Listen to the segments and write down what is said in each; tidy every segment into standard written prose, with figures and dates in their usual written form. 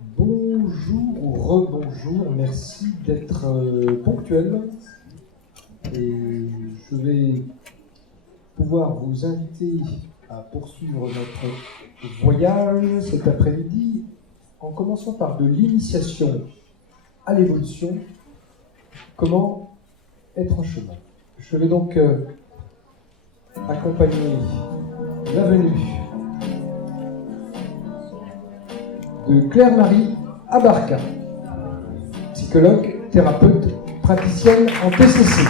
Bonjour ou rebonjour, merci d'être ponctuel. Et je vais pouvoir vous inviter à poursuivre notre voyage cet après-midi en commençant par de l'initiation à l'évolution. Comment être en chemin. Je vais donc accompagner la venue de Claire-Marie Abarca, psychologue, thérapeute, praticienne en TCC.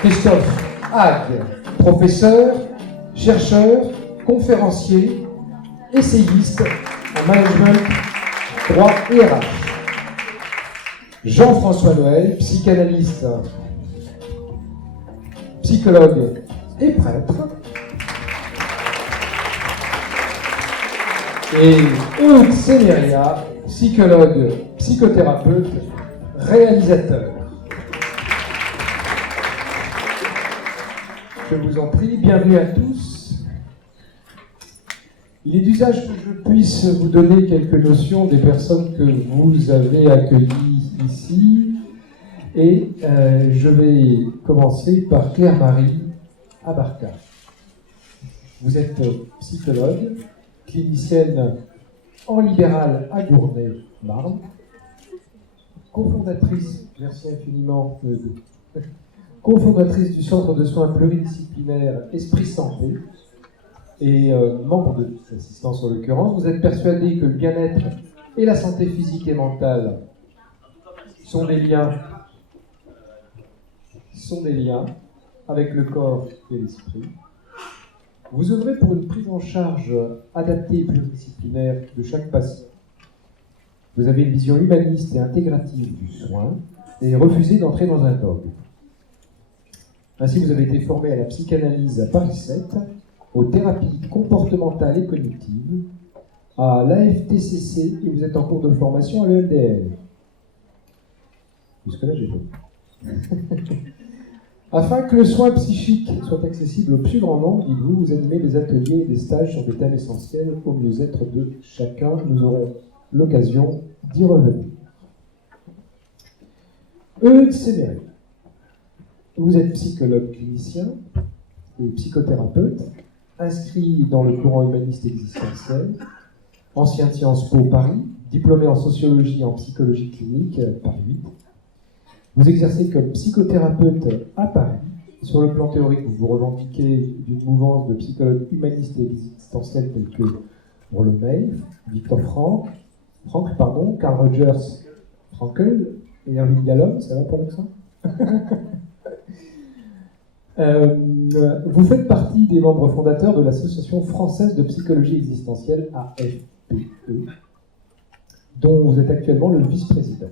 Christophe Hague, professeur, chercheur, conférencier, essayiste en management, droit et RH. Jean-François Noël, psychanalyste, psychologue et prêtre. Et Eudes Sénéria, psychologue, psychothérapeute, réalisateur. Je vous en prie, bienvenue à tous. Il est d'usage que je puisse vous donner quelques notions des personnes que vous avez accueillies ici. Et je vais commencer par Claire-Marie Abarca. Vous êtes psychologue, clinicienne en libéral à Gournay-Marne, cofondatrice, merci infiniment, cofondatrice du Centre de soins pluridisciplinaires Esprit Santé et membre de l'assistance en l'occurrence. Vous êtes persuadé que le bien-être et la santé physique et mentale sont des liens avec le corps et l'esprit. Vous œuvrez pour une prise en charge adaptée et pluridisciplinaire de chaque patient. Vous avez une vision humaniste et intégrative du soin et refusez d'entrer dans un dogme. Ainsi, vous avez été formé à la psychanalyse à Paris 7, aux thérapies comportementales et cognitives, à l'AFTCC et vous êtes en cours de formation à l'EMDR. Jusque-là, j'ai tout. Afin que le soin psychique soit accessible au plus grand nombre, dites-vous, vous animez des ateliers et des stages sur des thèmes essentiels au mieux-être de chacun. Nous aurons l'occasion d'y revenir. Eudes Sénéria. Vous êtes psychologue clinicien et psychothérapeute, inscrit dans le courant humaniste existentiel, ancien de Sciences Po Paris, diplômé en sociologie et en psychologie clinique, Paris 8. Vous exercez comme psychothérapeute à Paris. Sur le plan théorique, vous vous revendiquez d'une mouvance de psychologues humanistes et existentiels tels que Rollo May, Viktor Frankl, Carl Rogers Frankl et Erwin Yalom, ça va pour l'accent? Vous faites partie des membres fondateurs de l'Association française de psychologie existentielle, AFPE, dont vous êtes actuellement le vice-président.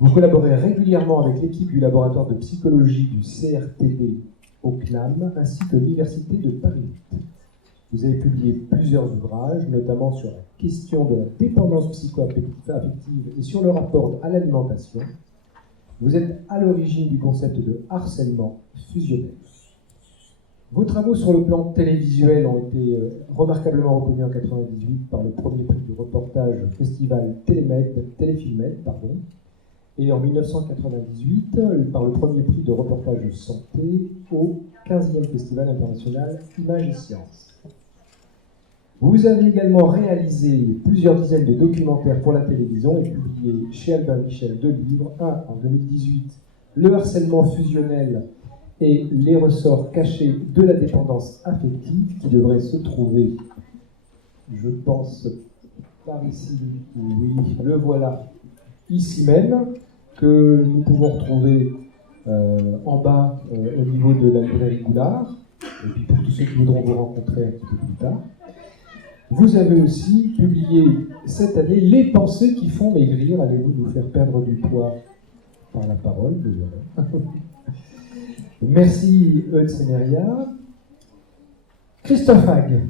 Vous collaborez régulièrement avec l'équipe du laboratoire de psychologie du CRTB au CNAM, ainsi que l'Université de Paris 8. Vous avez publié plusieurs ouvrages, notamment sur la question de la dépendance psycho-affective et sur le rapport à l'alimentation. Vous êtes à l'origine du concept de harcèlement fusionnel. Vos travaux sur le plan télévisuel ont été remarquablement reconnus en 1998 par le premier prix du reportage au festival Téléfilmed, et en 1998 par le premier prix de reportage santé au 15e Festival international Images et Sciences. Vous avez également réalisé plusieurs dizaines de documentaires pour la télévision et publié chez Albin Michel 2 livres, un en 2018, Le harcèlement fusionnel et les ressorts cachés de la dépendance affective, qui devrait se trouver, je pense, par ici, oui, le voilà, ici même, que nous pouvons retrouver en bas au niveau de la librairie Goulard, et puis pour tous ceux qui voudront vous rencontrer un petit peu plus tard. Vous avez aussi publié cette année Les pensées qui font maigrir. Allez-vous nous faire perdre du poids par la parole? Merci Eudes Sénéria. Christophe Hague.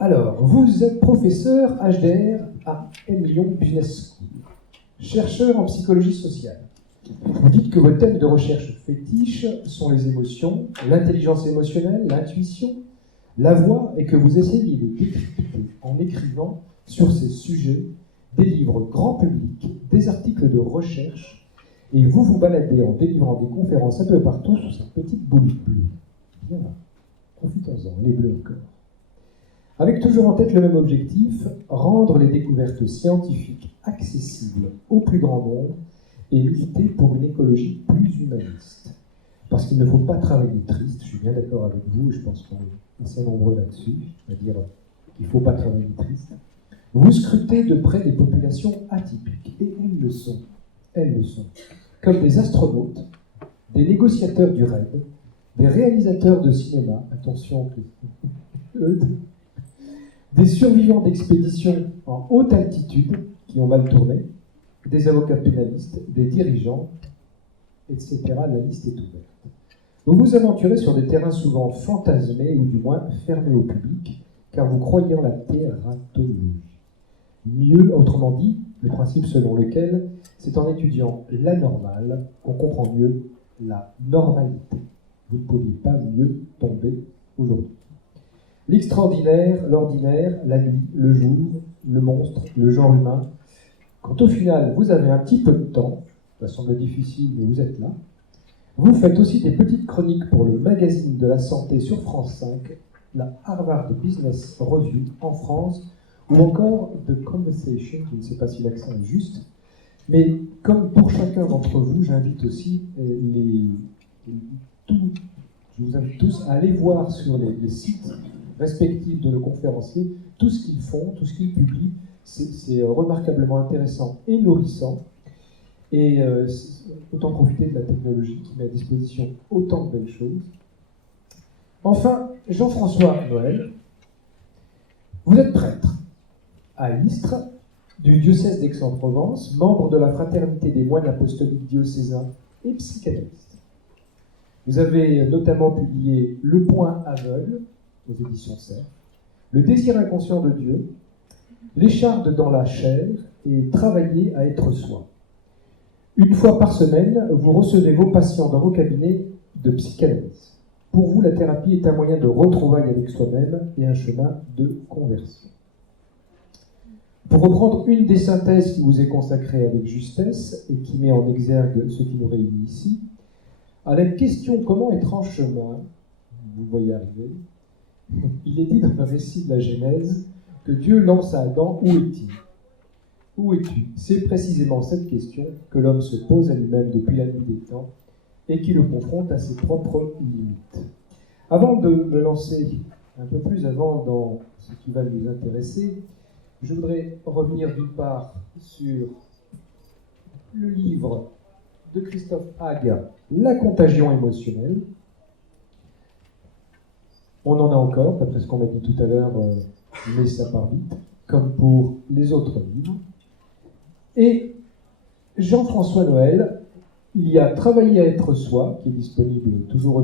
Alors, vous êtes professeur HDR à Lyon Business School, chercheur en psychologie sociale. Vous dites que vos thèmes de recherche fétiches sont les émotions, l'intelligence émotionnelle, l'intuition, La voie est que vous essayez de décrypter en écrivant sur ces sujets des livres grand public, des articles de recherche, et vous vous baladez en délivrant des conférences un peu partout sur cette petite boule bleue. Bien, profitons-en, elle est bleue encore. Avec toujours en tête le même objectif, rendre les découvertes scientifiques accessibles au plus grand nombre et lutter pour une écologie plus humaniste. Parce qu'il ne faut pas travailler triste, je suis bien d'accord avec vous, et je pense qu'on est assez nombreux là-dessus, c'est-à-dire qu'il ne faut pas travailler triste. Vous scrutez de près des populations atypiques, et elles le sont, comme des astronautes, des négociateurs du RAID, des réalisateurs de cinéma, attention, des survivants d'expéditions en haute altitude qui ont mal tourné, des avocats pénalistes, des dirigeants, etc. La liste est ouverte. Vous vous aventurez sur des terrains souvent fantasmés ou du moins fermés au public, car vous croyez en la tératologie. Mieux, autrement dit, le principe selon lequel c'est en étudiant l'anormal qu'on comprend mieux la normalité. Vous ne pouviez pas mieux tomber aujourd'hui. L'extraordinaire, l'ordinaire, la nuit, le jour, le monstre, le genre humain. Quand au final vous avez un petit peu de temps, ça semble difficile mais vous êtes là, vous faites aussi des petites chroniques pour le magazine de la santé sur France 5, la Harvard Business Review en France, ou encore The Conversation, je ne sais pas si l'accent est juste, mais comme pour chacun d'entre vous, j'invite aussi je vous invite tous à aller voir sur les sites respectifs de nos conférenciers tout ce qu'ils font, tout ce qu'ils publient. C'est remarquablement intéressant et nourrissant. Et autant profiter de la technologie qui met à disposition autant de belles choses. Enfin, Jean-François Noël, vous êtes prêtre à Istres, du diocèse d'Aix-en-Provence, membre de la fraternité des moines apostoliques diocésains et psychanalyste. Vous avez notamment publié Le Point aveugle, aux éditions Cerf, Le désir inconscient de Dieu, L'écharde dans la chair et Travailler à être soi. Une fois par semaine, vous recevez vos patients dans vos cabinets de psychanalyse. Pour vous, la thérapie est un moyen de retrouvailles avec soi-même et un chemin de conversion. Pour reprendre une des synthèses qui vous est consacrée avec justesse et qui met en exergue ce qui nous réunit ici, à la question « Comment être en chemin ?» vous voyez arriver, il est dit dans le récit de la Genèse que Dieu lance à Adam « Où est-il ? Où es-tu » C'est précisément cette question que l'homme se pose à lui-même depuis la nuit des temps et qui le confronte à ses propres limites. Avant de me lancer un peu plus avant dans ce qui va nous intéresser, je voudrais revenir d'une part sur le livre de Christophe Hague, La contagion émotionnelle. On en a encore, d'après ce qu'on m'a dit tout à l'heure, mais ça part vite, comme pour les autres livres. Et Jean-François Noël, il y a Travailler à être soi, qui est disponible toujours aux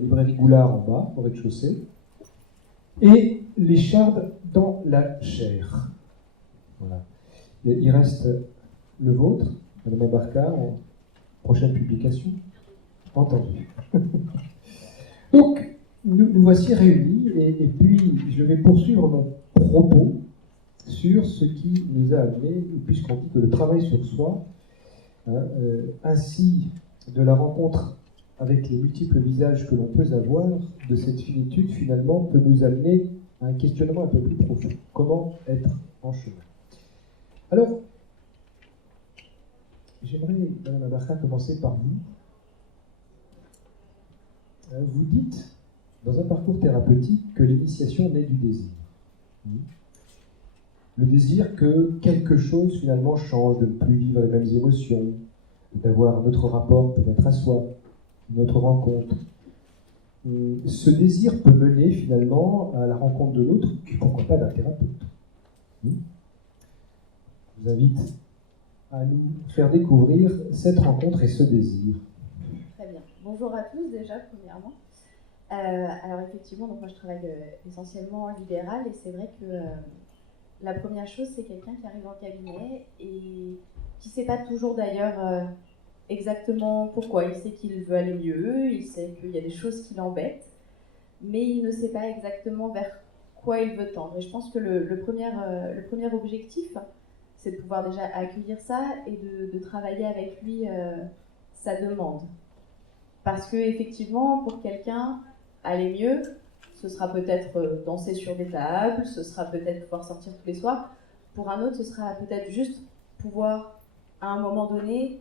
librairies Goulard en bas, au rez-de-chaussée, et L'écharde dans la chair. Voilà. Et il reste le vôtre, Madame Abarca, en prochaine publication. Entendu. Donc, nous voici réunis, et puis je vais poursuivre mon propos sur ce qui nous a amené, puisqu'on dit que le travail sur soi, ainsi de la rencontre avec les multiples visages que l'on peut avoir, de cette finitude, finalement, peut nous amener à un questionnement un peu plus profond. Comment être en chemin ? Alors, j'aimerais, Madame Abarca, commencer par vous. Vous dites, dans un parcours thérapeutique, que l'initiation naît du désir. Le désir que quelque chose, finalement, change, de ne plus vivre les mêmes émotions, d'avoir notre rapport peut-être à soi, notre rencontre. Ce désir peut mener, finalement, à la rencontre de l'autre, et pourquoi pas d'un thérapeute. Je vous invite à nous faire découvrir cette rencontre et ce désir. Très bien. Bonjour à tous déjà, premièrement. Alors effectivement, donc moi je travaille essentiellement en libéral et c'est vrai que la première chose c'est quelqu'un qui arrive en cabinet et qui ne sait pas toujours d'ailleurs exactement pourquoi. Il sait qu'il veut aller mieux, il sait qu'il y a des choses qui l'embêtent, mais il ne sait pas exactement vers quoi il veut tendre. Et je pense que le premier objectif, c'est de pouvoir déjà accueillir ça et de travailler avec lui sa demande. Parce que effectivement, pour quelqu'un, aller mieux, ce sera peut-être danser sur des tables, ce sera peut-être pouvoir sortir tous les soirs. Pour un autre, ce sera peut-être juste pouvoir, à un moment donné,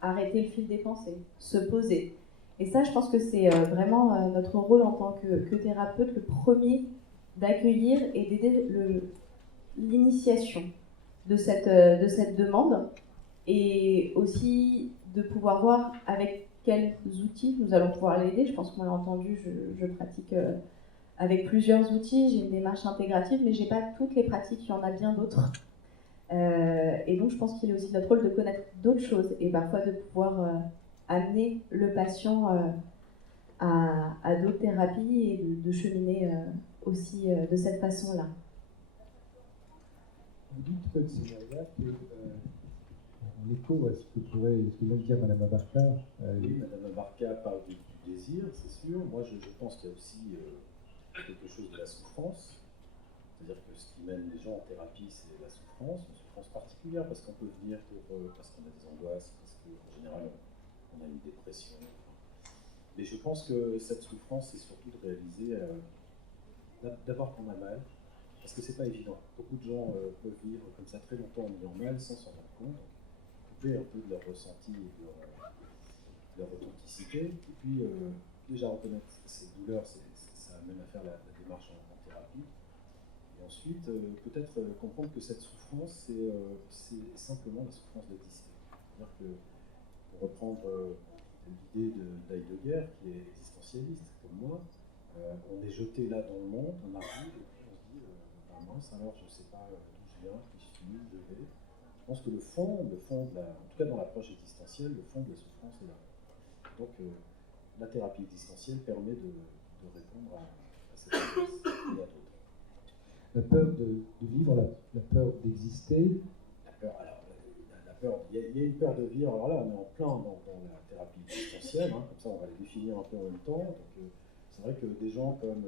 arrêter le fil des pensées, se poser. Et ça, je pense que c'est vraiment notre rôle en tant que thérapeute, le premier, d'accueillir et d'aider l'initiation de cette demande, et aussi de pouvoir voir avec quels outils nous allons pouvoir l'aider. Je pense qu'on l'a entendu, je pratique avec plusieurs outils, j'ai une démarche intégrative, mais j'ai pas toutes les pratiques, il y en a bien d'autres. Et donc je pense qu'il est aussi notre rôle de connaître d'autres choses et parfois de pouvoir amener le patient à d'autres thérapies et de cheminer aussi de cette façon-là. Vous dites que c'est que en écho à ce que vient de dire Madame Abarca. Oui, Madame Abarca parle du désir, c'est sûr. Moi, je pense qu'il y a aussi quelque chose de la souffrance. C'est-à-dire que ce qui mène les gens en thérapie, c'est la souffrance, une souffrance particulière, parce qu'on peut venir parce qu'on a des angoisses, parce qu'en général, on a une dépression. Mais je pense que cette souffrance, c'est surtout de réaliser, d'abord qu'on a mal, parce que c'est pas évident. Beaucoup de gens peuvent vivre comme ça très longtemps en ayant mal sans s'en rendre compte. Couper un peu de leur ressenti et de leur authenticité. Et puis, déjà reconnaître ces douleurs, ça amène à faire la démarche en thérapie. Et ensuite, peut-être comprendre que cette souffrance, c'est simplement la souffrance d'exister. C'est-à-dire que, pour reprendre l'idée d'Heidegger, qui est existentialiste comme moi, on est jeté là dans le monde, on arrive, et puis on se dit, mince, alors je ne sais pas d'où je viens, qui je suis, où je vais. Je pense que le fond en tout cas dans l'approche existentielle, le fond de la souffrance est là. Donc la thérapie existentielle permet de répondre à cette souffrance et à d'autres. La peur de vivre, la peur d'exister. La peur, il y a une peur de vivre. Alors là, on est en plein dans la thérapie existentielle, comme ça on va les définir un peu en même temps. Donc, c'est vrai que des gens comme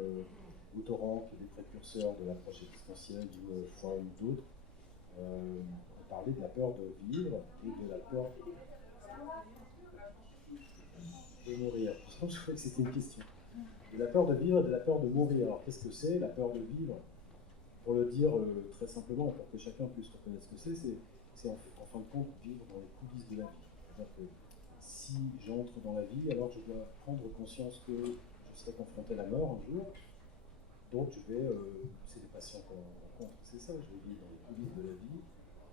Autoran, qui est des précurseurs de l'approche existentielle, ou Freud ou d'autres, ont parlé de la peur de vivre et de la peur de mourir. Je crois que c'était une question. De la peur de vivre et de la peur de mourir. Alors qu'est-ce que c'est la peur de vivre? Pour le dire très simplement, pour que chacun puisse reconnaître ce que c'est en fin de compte vivre dans les coulisses de la vie. C'est-à-dire que si j'entre dans la vie, alors je dois prendre conscience que je serai confronté à la mort un jour. Donc je vais, c'est des patients qu'on rencontre, c'est ça, je vais vivre dans les coulisses de la vie,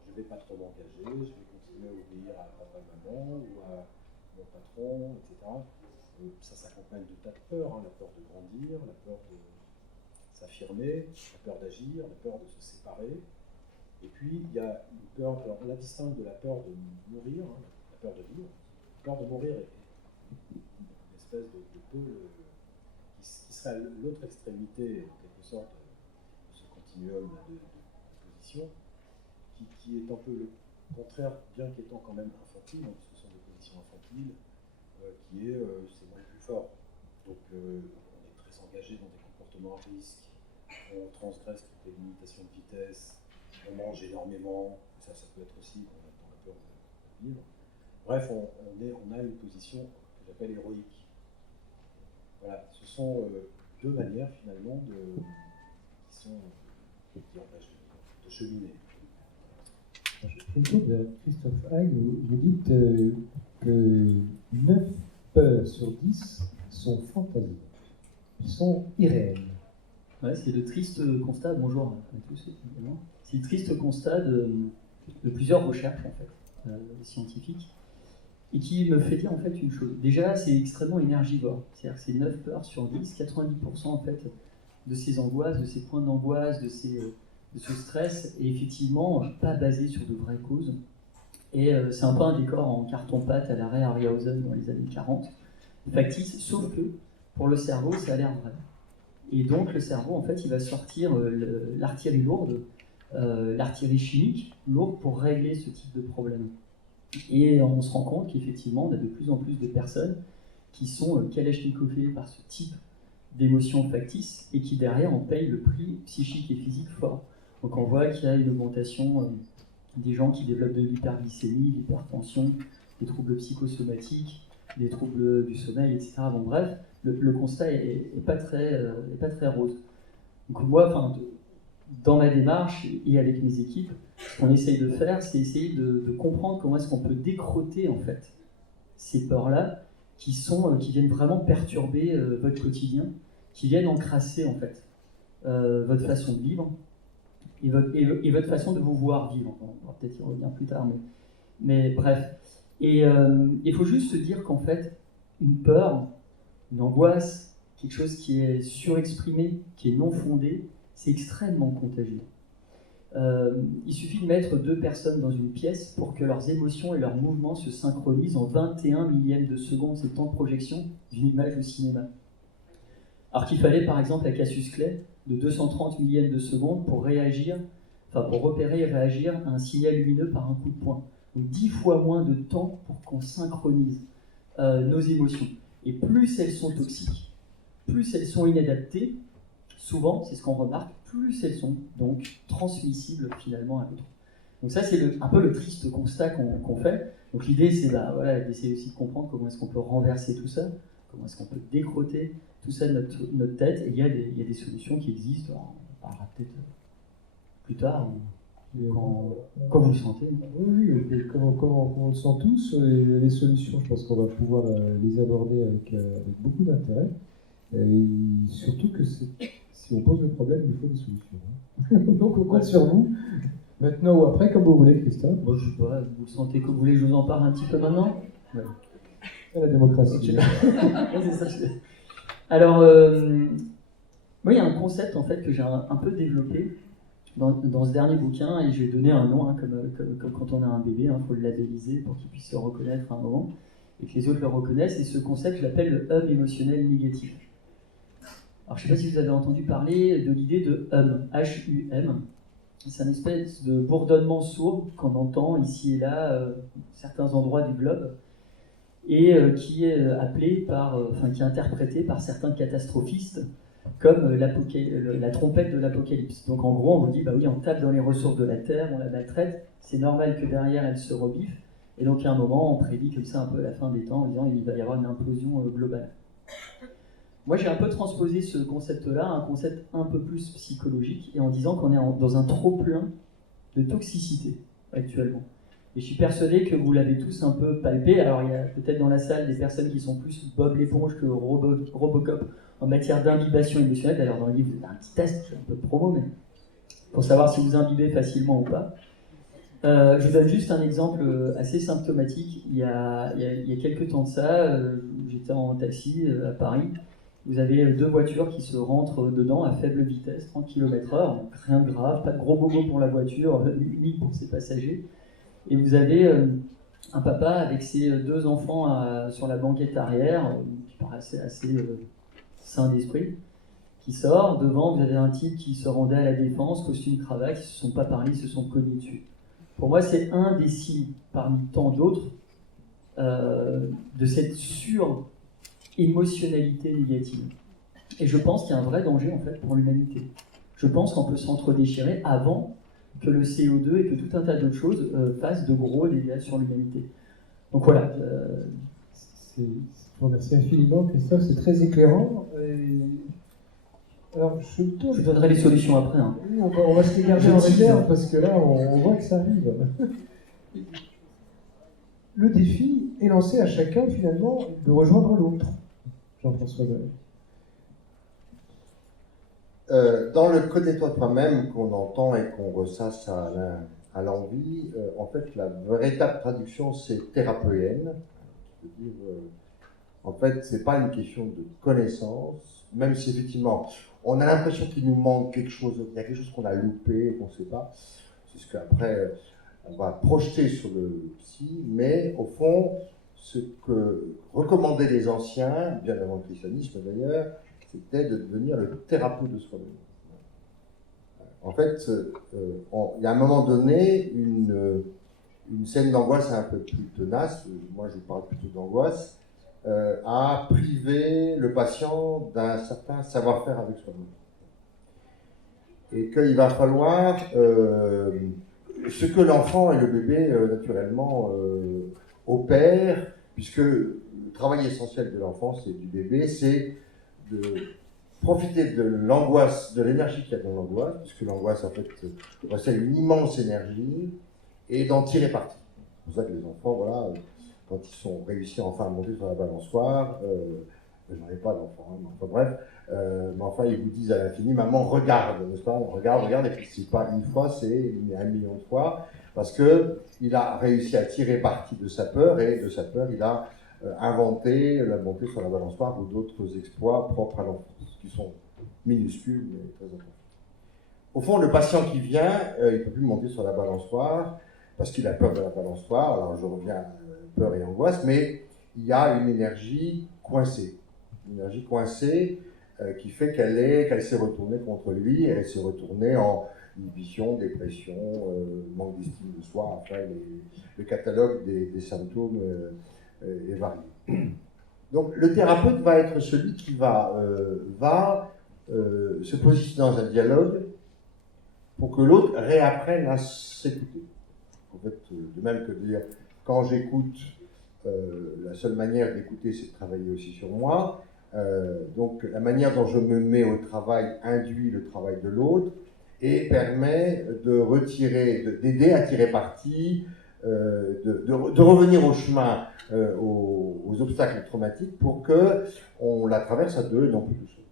je ne vais pas trop m'engager, je vais continuer à obéir à papa, maman ou à mon patron, etc. Ça s'accompagne de tas de peurs, la peur de grandir, la peur de s'affirmer, la peur d'agir, la peur de se séparer. Et puis il y a une peur, alors on la distingue de la peur de mourir, la peur de vivre. La peur de mourir est une espèce de pôle qui serait l'autre extrémité, en quelque sorte, de ce continuum de positions, qui est un peu le contraire, bien qu'étant quand même infantile, parce que ce sont des positions infantiles, qui est c'est moi le plus fort. Donc on est très engagé dans des comportements à risque, on transgresse toutes les limitations de vitesse, on mange énormément, ça peut être aussi dans la peur de vivre. Bref, on a une position que j'appelle héroïque. Voilà, ce sont deux manières finalement qui empêchent de cheminer. Je me tourne vers Christophe Haig, vous dites que 9 peurs sur 10 sont fantaisies, sont irréelles. Ouais, c'est le triste constat, bonjour à tous évidemment, c'est le triste constat de plusieurs recherches en fait, scientifiques, et qui me fait dire en fait une chose. Déjà, c'est extrêmement énergivore, c'est-à-dire que c'est 9 peurs sur 10, 90% en fait de ces angoisses, de ces points d'angoisse, de ce stress, est effectivement pas basé sur de vraies causes. Et c'est un peu un décor en carton-pâte à l'arrêt Harryhausen dans les années 40, factice, sauf que pour le cerveau, ça a l'air vrai. Et donc le cerveau, en fait, il va sortir l'artillerie lourde, l'artillerie chimique lourde pour régler ce type de problème. Et on se rend compte qu'effectivement, on a de plus en plus de personnes qui sont kalachnikovées par ce type d'émotions factices et qui derrière en payent le prix psychique et physique fort. Donc on voit qu'il y a une augmentation des gens qui développent de l'hyperglycémie, l'hypertension, des troubles psychosomatiques, des troubles du sommeil, etc. Bon, bref, le constat est pas très rose. Donc moi, dans ma démarche et avec mes équipes, ce qu'on essaye de faire, c'est essayer de comprendre comment est-ce qu'on peut décroter en fait ces peurs-là qui viennent vraiment perturber votre quotidien, qui viennent encrasser en fait votre façon de vivre et votre façon de vous voir vivre. On va peut-être y revenir plus tard, mais bref. Et il faut juste se dire qu'en fait, une peur, une angoisse, quelque chose qui est surexprimé, qui est non fondé, c'est extrêmement contagieux. Il suffit de mettre 2 personnes dans une pièce pour que leurs émotions et leurs mouvements se synchronisent en 21 millièmes de seconde, c'est le temps de projection d'une image au cinéma. Alors qu'il fallait par exemple à Cassius Clay de 230 millièmes de seconde pour repérer et réagir à un signal lumineux par un coup de poing. Donc 10 fois moins de temps pour qu'on synchronise nos émotions. Et plus elles sont toxiques, plus elles sont inadaptées, souvent, c'est ce qu'on remarque, plus elles sont donc transmissibles finalement à l'autre. Donc ça, c'est un peu le triste constat qu'on fait. Donc l'idée, c'est d'essayer aussi de comprendre comment est-ce qu'on peut renverser tout ça, comment est-ce qu'on peut décroter tout ça de notre tête. Et il y a des solutions qui existent. Alors, on parlera peut-être plus tard, quand vous le sentez. Oui, et comme on le sent tous, les solutions, je pense qu'on va pouvoir les aborder avec beaucoup d'intérêt. Et surtout que si on pose le problème, il faut des solutions. Donc on compte sur vous, maintenant ou après, comme vous voulez, Christophe. Bon, je sais pas, vous sentez que vous voulez que je vous en parle un petit peu maintenant? Ouais. La démocratie. Okay. C'est ça. Alors, moi, il y a un concept en fait que j'ai un peu développé dans ce dernier bouquin, et je vais donner un nom, comme quand on a un bébé, faut le labelliser pour qu'il puisse se reconnaître à un moment, et que les autres le reconnaissent, et ce concept, je l'appelle le hum émotionnel négatif. Alors, je ne sais pas si vous avez entendu parler de l'idée de hum, H-U-M. C'est une espèce de bourdonnement sourd qu'on entend ici et là, certains endroits du globe, et qui est qui est interprété par certains catastrophistes comme la trompette de l'apocalypse. Donc en gros, on vous dit, bah oui, on tape dans les ressources de la Terre, on la maltraite, c'est normal que derrière elle se rebiffe, et donc à un moment, on prédit comme ça un peu la fin des temps en disant il va y avoir une implosion globale. Moi, j'ai un peu transposé ce concept-là à un concept un peu plus psychologique, et en disant qu'on est dans un trop-plein de toxicité actuellement. Et je suis persuadé que vous l'avez tous un peu palpé. Alors, il y a peut-être dans la salle des personnes qui sont plus Bob l'éponge que Robocop en matière d'imbibation émotionnelle. D'ailleurs, dans le livre, vous avez un petit test, un peu de promo, mais pour savoir si vous imbibez facilement ou pas. Je vous donne juste un exemple assez symptomatique. Il y a quelques temps de ça, j'étais en taxi à Paris. Vous avez 2 voitures qui se rentrent dedans à faible vitesse, 30 km/h, rien de grave, pas de gros bobo pour la voiture, unique pour ses passagers. Et vous avez un papa avec ses 2 enfants sur la banquette arrière, qui paraissait assez sain d'esprit, qui sort. Devant, vous avez un type qui se rendait à la défense, costume, cravate, ils ne se sont pas parlé, ils se sont cognés dessus. Pour moi, c'est un des signes, parmi tant d'autres, de cette sur-émotionnalité négative. Et je pense qu'il y a un vrai danger, en fait, pour l'humanité. Je pense qu'on peut s'entre-déchirer avant que le CO2 et que tout un tas d'autres choses fassent de gros dégâts sur l'humanité. Donc voilà. Je vous remercie infiniment, Christophe, c'est très éclairant. Alors, je vous donnerai les solutions après. Hein. On va se les garder en réserve parce que là, on voit que ça arrive. Le défi est lancé à chacun, finalement, de rejoindre l'autre. Jean-François Dolay. Dans le connais-toi toi-même qu'on entend et qu'on ressasse à l'envie, en fait, la véritable traduction, c'est thérapeutienne. C'est-à-dire, en fait, c'est pas une question de connaissance, même si effectivement, on a l'impression qu'il nous manque quelque chose, il y a quelque chose qu'on a loupé, qu'on ne sait pas. C'est ce qu'après, on va projeter sur le psy, mais au fond, ce que recommandaient les anciens, bien avant le christianisme d'ailleurs, c'était de devenir le thérapeute de soi-même. En fait, il y a un moment donné, une scène d'angoisse un peu plus tenace, moi je vous parle plutôt d'angoisse, à priver le patient d'un certain savoir-faire avec soi-même. Et qu'il va falloir ce que l'enfant et le bébé, naturellement, opèrent, puisque le travail essentiel de l'enfance et du bébé, c'est de profiter de l'angoisse, de l'énergie qu'il y a dans l'angoisse, puisque l'angoisse, en fait, recèle une immense énergie, et d'en tirer parti. C'est pour ça que les enfants, voilà, quand ils sont réussi enfin à monter sur la balançoire, j'en ai pas d'enfants, hein, mais enfin bref, mais enfin ils vous disent à l'infini, maman regarde, n'est-ce pas, regarde, et puis c'est pas une fois, c'est 1 million de fois, parce que il a réussi à tirer parti de sa peur, et de sa peur, il a inventé la montée sur la balançoire ou d'autres exploits propres à l'enfance, qui sont minuscules, mais très importants. Au fond, le patient qui vient, il ne peut plus monter sur la balançoire, parce qu'il a peur de la balançoire, alors je reviens à peur et angoisse, mais il y a une énergie coincée. Une énergie coincée qui fait qu'elle s'est retournée contre lui, elle s'est retournée en inhibition, dépression, manque d'estime de soi, enfin le catalogue des symptômes est varié. Donc le thérapeute va être celui qui va se positionner dans un dialogue pour que l'autre réapprenne à s'écouter. En fait, de même que de dire, quand j'écoute, la seule manière d'écouter, c'est de travailler aussi sur moi. Donc, la manière dont je me mets au travail induit le travail de l'autre et permet de retirer, d'aider à tirer parti, de revenir au chemin, aux obstacles traumatiques pour qu'on la traverse à deux, non plus tout seul.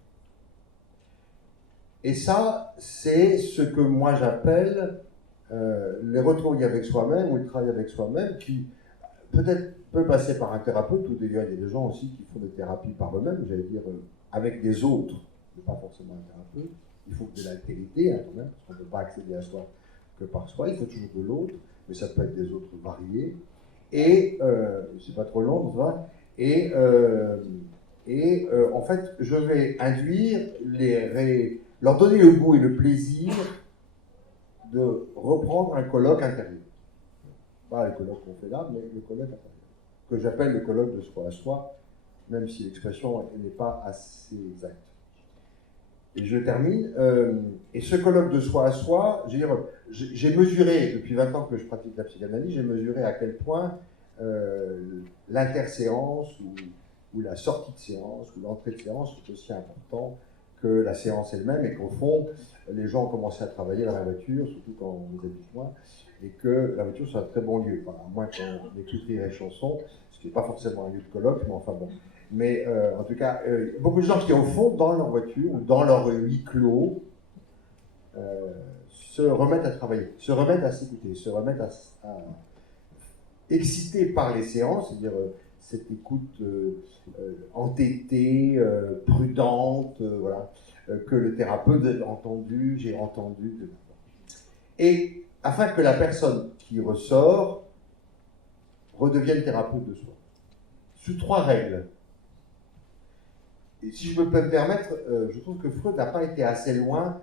Et ça, c'est ce que moi j'appelle les retrouvailles avec soi-même ou le travail avec soi-même qui peut-être peut passer par un thérapeute ou d'ailleurs il y a des gens aussi qui font des thérapies par eux-mêmes, j'allais dire avec des autres, mais pas forcément un thérapeute. Il faut de l'altérité hein, quand même, parce qu'on ne peut pas accéder à soi que par soi, il faut toujours de l'autre, mais ça peut être des autres variés. Et c'est pas trop long, ça. Et en fait, je vais induire leur donner le goût et le plaisir de reprendre un colloque intérieur. Pas le colloque qu'on fait là, mais le colloque intérieur. Que j'appelle le colloque de soi à soi, même si l'expression n'est pas assez exacte. Et je termine. Et ce colloque de soi à soi, j'ai mesuré, depuis 20 ans que je pratique la psychanalyse, j'ai mesuré à quel point l'interséance ou la sortie de séance ou l'entrée de séance est aussi important que la séance elle-même et qu'au fond, les gens ont commencé à travailler dans la voiture, surtout quand on les habite moins, et que la voiture soit un très bon lieu, à moins qu'on écoute les chansons, ce qui n'est pas forcément un lieu de colloque, mais enfin bon. Mais en tout cas, beaucoup de gens qui au fond, dans leur voiture ou dans leur huis clos, se remettent à travailler, se remettent à s'écouter, se remettent à excités par les séances, c'est-à-dire cette écoute entêtée, prudente, voilà, que le thérapeute a entendu, j'ai entendu. Et afin que la personne qui ressort redevienne thérapeute de soi. Sous 3 règles. Et si je peux me permettre, je trouve que Freud n'a pas été assez loin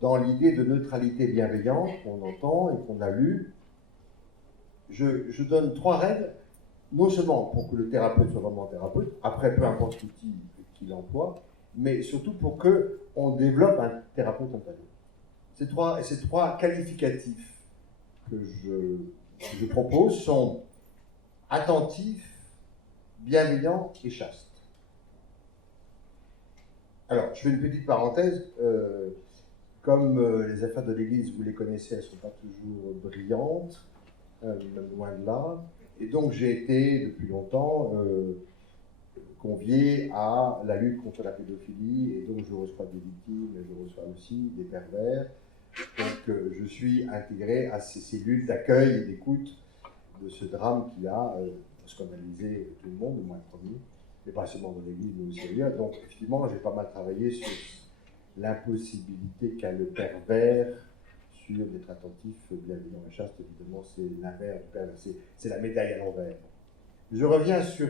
dans l'idée de neutralité bienveillante qu'on entend et qu'on a lu. Je donne 3 règles, non seulement pour que le thérapeute soit vraiment thérapeute, après peu importe l'outil qu'il emploie, mais surtout pour qu'on développe un thérapeute intérieur. Ces trois qualificatifs que je propose sont attentif, bienveillant et chaste. Alors, je fais une petite parenthèse. Comme les affaires de l'Église, vous les connaissez, elles ne sont pas toujours brillantes, même loin de là. Et donc, j'ai été, depuis longtemps, convié à la lutte contre la pédophilie, et donc je reçois des victimes, mais je reçois aussi des pervers. Donc, je suis intégré à ces cellules d'accueil et d'écoute de ce drame qui a scandalisé tout le monde, moi le premier, mais pas seulement dans l'Église, mais aussi ailleurs. Donc, effectivement, j'ai pas mal travaillé sur l'impossibilité qu'a le pervers sur d'être attentif, bienveillant et chaste. Évidemment, c'est l'inverse, c'est la médaille à l'envers. Je reviens sur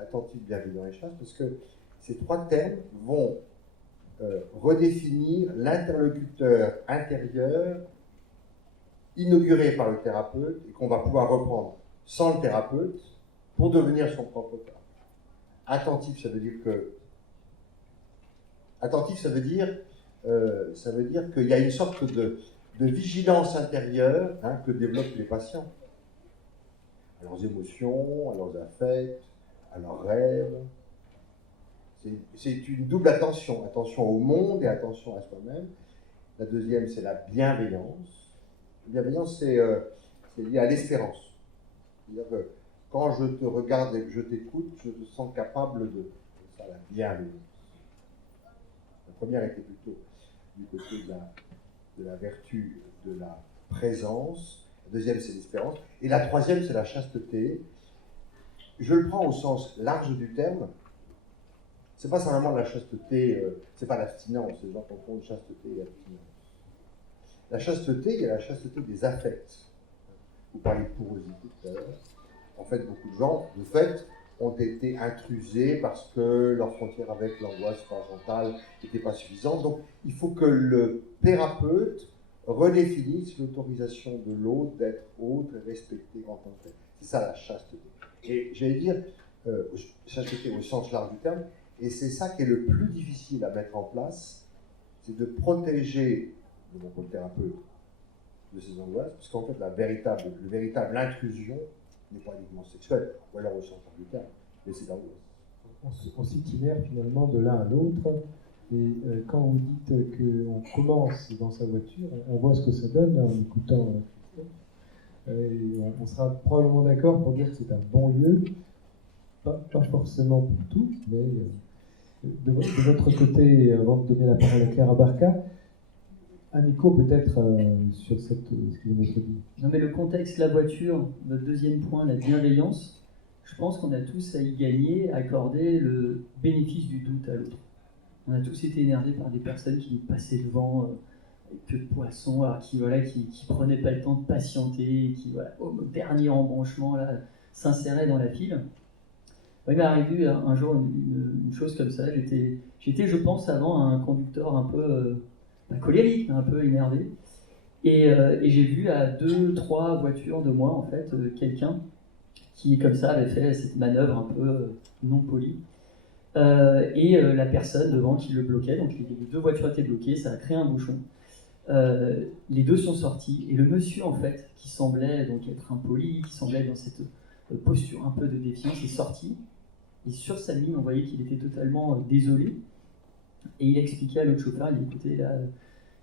attentif, bienveillant et chaste, parce que ces 3 termes vont redéfinir l'interlocuteur intérieur inauguré par le thérapeute et qu'on va pouvoir reprendre sans le thérapeute pour devenir son propre thérapeute. attentif, ça veut dire que... Attentif, ça veut dire qu'il y a une sorte de vigilance intérieure que développent les patients. À leurs émotions, à leurs affects, à leurs rêves. C'est une double attention. Attention au monde et attention à soi-même. La deuxième, c'est la bienveillance. La bienveillance, c'est lié à l'espérance. C'est-à-dire que quand je te regarde et que je t'écoute, je me sens capable de ça, la bienveillance. La première était plutôt du côté de la vertu, de la présence. La deuxième, c'est l'espérance. Et la troisième, c'est la chasteté. Je le prends au sens large du terme. C'est pas simplement la chasteté, c'est pas l'abstinence. Les gens confondent chasteté et abstinence. La chasteté, il y a la chasteté des affects. Vous parlez de porosité tout à l'heure. En fait, beaucoup de gens, de fait, ont été intrusés parce que leur frontière avec l'angoisse parentale n'était pas suffisante. Donc, il faut que le thérapeute redéfinisse l'autorisation de l'autre d'être autre et respecté en tant que tel. C'est ça la chasteté. Et j'allais dire, chasteté au sens large du terme, et c'est ça qui est le plus difficile à mettre en place, c'est de protéger le thérapeute de ses angoisses, parce qu'en fait, la véritable intrusion n'est pas uniquement sexuelle, ou alors au sens large du terme, mais c'est l'angoisse. On s'itinéraire finalement de l'un à l'autre, et quand vous dites qu'on commence dans sa voiture, on voit ce que ça donne en écoutant Christophe, et on sera probablement d'accord pour dire que c'est un bon lieu, pas forcément pour tous, mais de votre côté, avant de donner la parole à Claire Abarca, un écho peut-être sur ce qui vient d'être dit. Non mais le contexte, la voiture, notre deuxième point, la bienveillance, je pense qu'on a tous à y gagner, à accorder le bénéfice du doute à l'autre. On a tous été énervés par des personnes qui nous passaient devant avec queue de poisson, alors qui prenaient pas le temps de patienter, qui au dernier embranchement là, s'inséraient dans la file. Il m'est arrivé un jour une chose comme ça. J'étais, je pense, avant un conducteur un peu colérique, un peu énervé. Et j'ai vu à 2-3 voitures de moi, en fait, quelqu'un qui, comme ça, avait fait cette manœuvre un peu non polie. La personne devant qui le bloquait, donc les 2 voitures étaient bloquées, ça a créé un bouchon. Les 2 sont sortis, et le monsieur, en fait, qui semblait donc être impoli, qui semblait être dans cette posture un peu de défiance, est sorti. Et sur sa mine, on voyait qu'il était totalement désolé. Et il a expliqué à l'autre chauffeur, il dit, écoutez, là,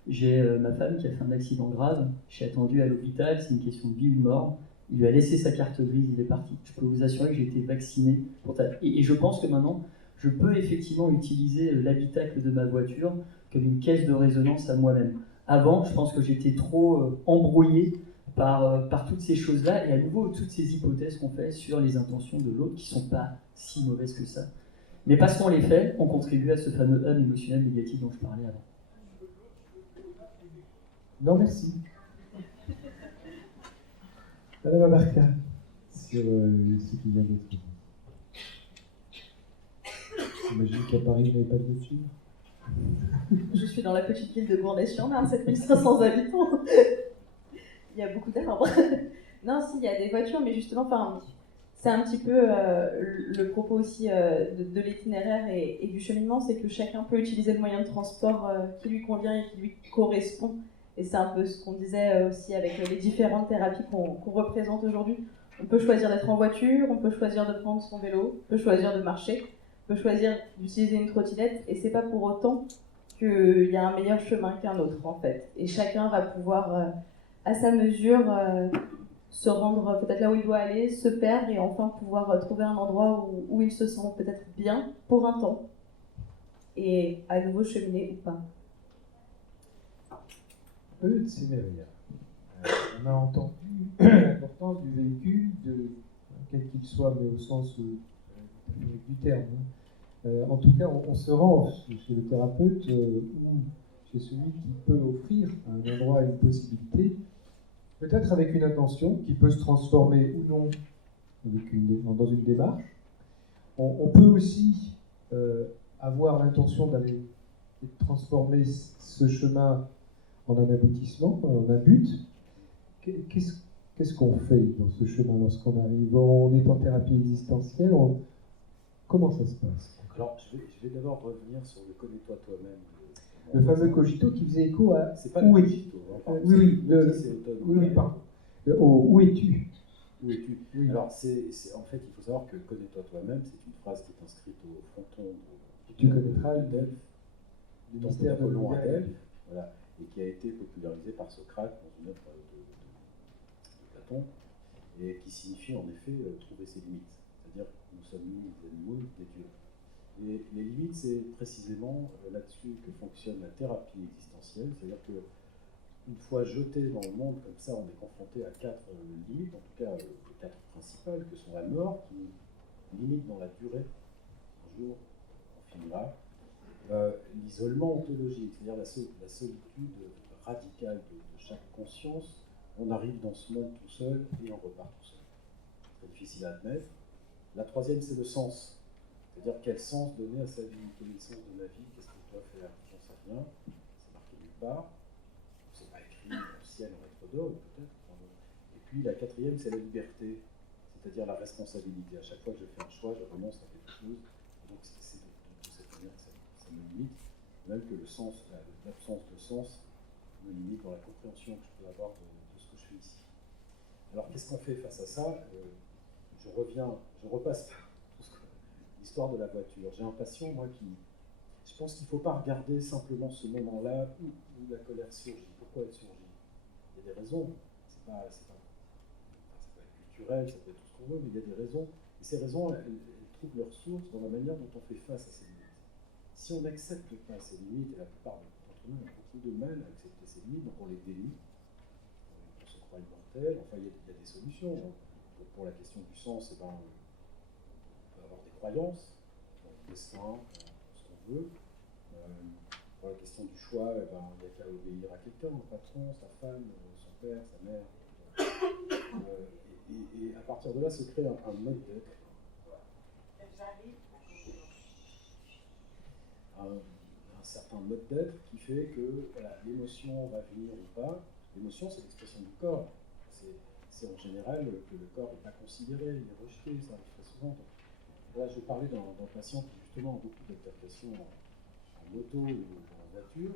j'ai ma femme qui a fait un accident grave, j'ai attendu à l'hôpital, c'est une question de vie ou de mort. Il lui a laissé sa carte grise, il est parti. Je peux vous assurer que j'ai été vacciné pour ça. Et je pense que maintenant, je peux effectivement utiliser l'habitacle de ma voiture comme une caisse de résonance à moi-même. Avant, je pense que j'étais trop embrouillé par toutes ces choses-là, et à nouveau, toutes ces hypothèses qu'on fait sur les intentions de l'autre, qui ne sont pas si mauvaises que ça. Mais parce qu'on les fait, on contribue à ce fameux hub émotionnel négatif dont je parlais avant. Non, merci. Madame Abarca, sur ce qui vient d'être dit. J'imagine qu'à Paris, vous n'avez pas de voiture. Je suis dans la petite ville de Gournay-sur Marne, 7500 habitants. Il y a beaucoup d'arbres. Non, si, il y a des voitures, mais justement, c'est un petit peu le propos aussi de l'itinéraire et du cheminement, c'est que chacun peut utiliser le moyen de transport qui lui convient et qui lui correspond. Et c'est un peu ce qu'on disait aussi avec les différentes thérapies qu'on représente aujourd'hui. On peut choisir d'être en voiture, on peut choisir de prendre son vélo, on peut choisir de marcher, on peut choisir d'utiliser une trottinette, et c'est pas pour autant qu'il y a un meilleur chemin qu'un autre, en fait. Et chacun va pouvoir, à sa mesure, se rendre peut-être là où il doit aller, se perdre, et enfin pouvoir trouver un endroit où il se sent peut-être bien pour un temps, et à nouveau cheminer ou pas. Séméria. On a entendu l'importance du véhicule, quel qu'il soit, mais au sens du terme. En tout cas, on se rend chez le thérapeute ou chez celui qui peut offrir à un endroit une possibilité, peut-être avec une intention qui peut se transformer ou non dans une démarche. On peut aussi avoir l'intention d'aller transformer ce chemin en un aboutissement, en un but. Qu'est-ce qu'on fait dans ce chemin lorsqu'on arrive? On est en thérapie existentielle. comment ça se passe? Alors, je vais d'abord revenir sur le connais-toi toi-même. Le fameux cogito qui faisait écho à C'est pas où le es-tu? cogito. Hein, Oui, c'est autonome. oui, pardon. Où es-tu? Où es-tu? Oui. Alors, en fait, il faut savoir que connais-toi toi-même, c'est une phrase qui est inscrite au fronton Tu connaîtras de Delphes, le du mystère de d'Apollon à l'univers. Delphes, voilà, et qui a été popularisé par Socrate dans une œuvre de Platon, et qui signifie en effet trouver ses limites. C'est-à-dire que nous sommes nous, des animaux, des dieux. Et les limites, c'est précisément là-dessus que fonctionne la thérapie existentielle, c'est-à-dire que une fois jeté dans le monde comme ça, on est confronté à 4 limites, en tout cas les 4 principales, que sont la mort, qui nous limite dans la durée. Un jour, on finira. L'isolement ontologique, c'est-à-dire la solitude radicale de chaque conscience. On arrive dans ce monde tout seul et on repart tout seul. C'est difficile à admettre. La troisième, c'est le sens. C'est-à-dire quel sens donner à sa vie, quel est le sens de ma vie, qu'est-ce qu'on doit faire, j'en sais rien, c'est marqué nulle part. C'est pas écrit dans le ciel en lettres d'or, peut-être. Et puis la quatrième, c'est la liberté, c'est-à-dire la responsabilité. À chaque fois que je fais un choix, je renonce à quelque chose. Donc c'est de cette manière que ça me limite. Même que le sens, l'absence de sens me limite dans la compréhension que je peux avoir de ce que je fais ici. Alors qu'est-ce qu'on fait face à ça? Je repasse l'histoire de la voiture. J'ai un patient, moi, je pense qu'il ne faut pas regarder simplement ce moment-là où la colère surgit. Pourquoi elle surgit? Il y a des raisons. Ça peut être culturel, ça peut être tout ce qu'on veut, mais il y a des raisons. Et ces raisons, elles trouvent leur source dans la manière dont on fait face à ces limites. Si on n'accepte pas ces limites, et la plupart d'entre nous ont beaucoup de mal à accepter ces limites, donc on les dénie, on se croit immortel. Enfin, il y a des solutions. Pour la question du sens, on peut avoir des croyances, le destin, ce qu'on veut. Pour la question du choix, il n'y a qu'à obéir à quelqu'un, un patron, sa femme, son père, sa mère. Et à partir de là se crée un mode d'être. Un certain mode d'être qui fait que voilà, l'émotion va venir ou pas. L'émotion, c'est l'expression du corps. C'est en général que le corps n'est pas considéré, il est rejeté, ça arrive très souvent. Donc, là, je parlais d'un patient qui justement a beaucoup d'altercations en moto ou en voiture,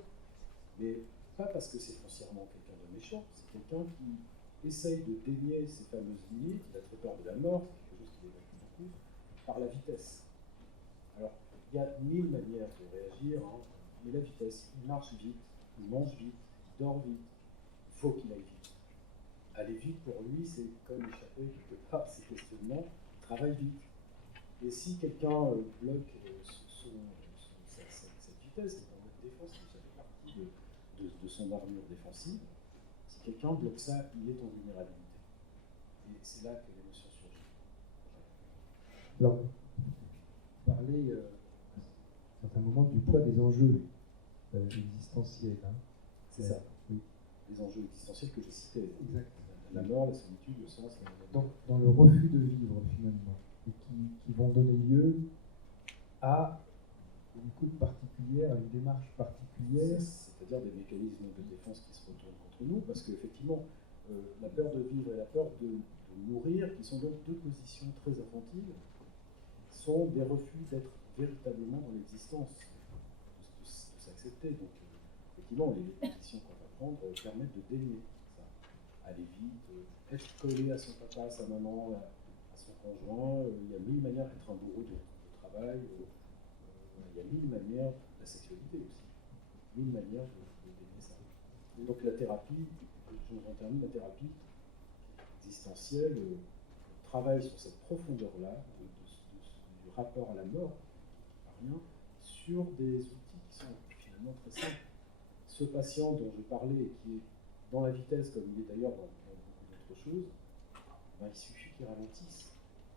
mais pas parce que c'est foncièrement quelqu'un de méchant, c'est quelqu'un qui essaye de dénier ces fameuses limites, il a très peur de la mort, c'est quelque chose qui l'évacue beaucoup, par la vitesse. Alors, il y a 1000 manières de réagir, hein, mais la vitesse, il marche vite, il mange vite, il dort vite, il faut qu'il aille vite. Aller vite pour lui, c'est comme échapper quelque part à ses questionnements, il travaille vite. Et si quelqu'un bloque cette vitesse, c'est en mode défensif, ça fait partie de son armure défensive, si quelqu'un bloque ça, il est en vulnérabilité. Et c'est là que l'émotion surgit. Alors, vous parlez à un certain moment du poids des enjeux existentiels. Hein. C'est ça. Oui. Les enjeux existentiels que j'ai cités. Exact. La mort, la solitude, le sens. Dans le refus de vivre, finalement, et qui vont donner lieu à une écoute particulière, à une démarche particulière. C'est-à-dire des mécanismes de défense qui se retournent contre nous, parce qu'effectivement, la peur de vivre et la peur de mourir, qui sont donc deux positions très infantiles, sont des refus d'être véritablement dans l'existence, de s'accepter. Donc, effectivement, les positions qu'on va prendre permettent de dénier ça. Aller vite, être collé à son papa, à sa maman, à son conjoint. Il y a 1000 manières d'être un bourreau de travail. Il y a 1000 manières, la sexualité aussi, 1000 manières de dénier ça. Et donc la thérapie, j'en termine, la thérapie existentielle travaille sur cette profondeur-là, du rapport à la mort, par rien, sur des outils qui sont finalement très simples. Ce patient dont je parlais, et qui est dans la vitesse, comme il est d'ailleurs dans beaucoup d'autres choses, il suffit qu'il ralentisse.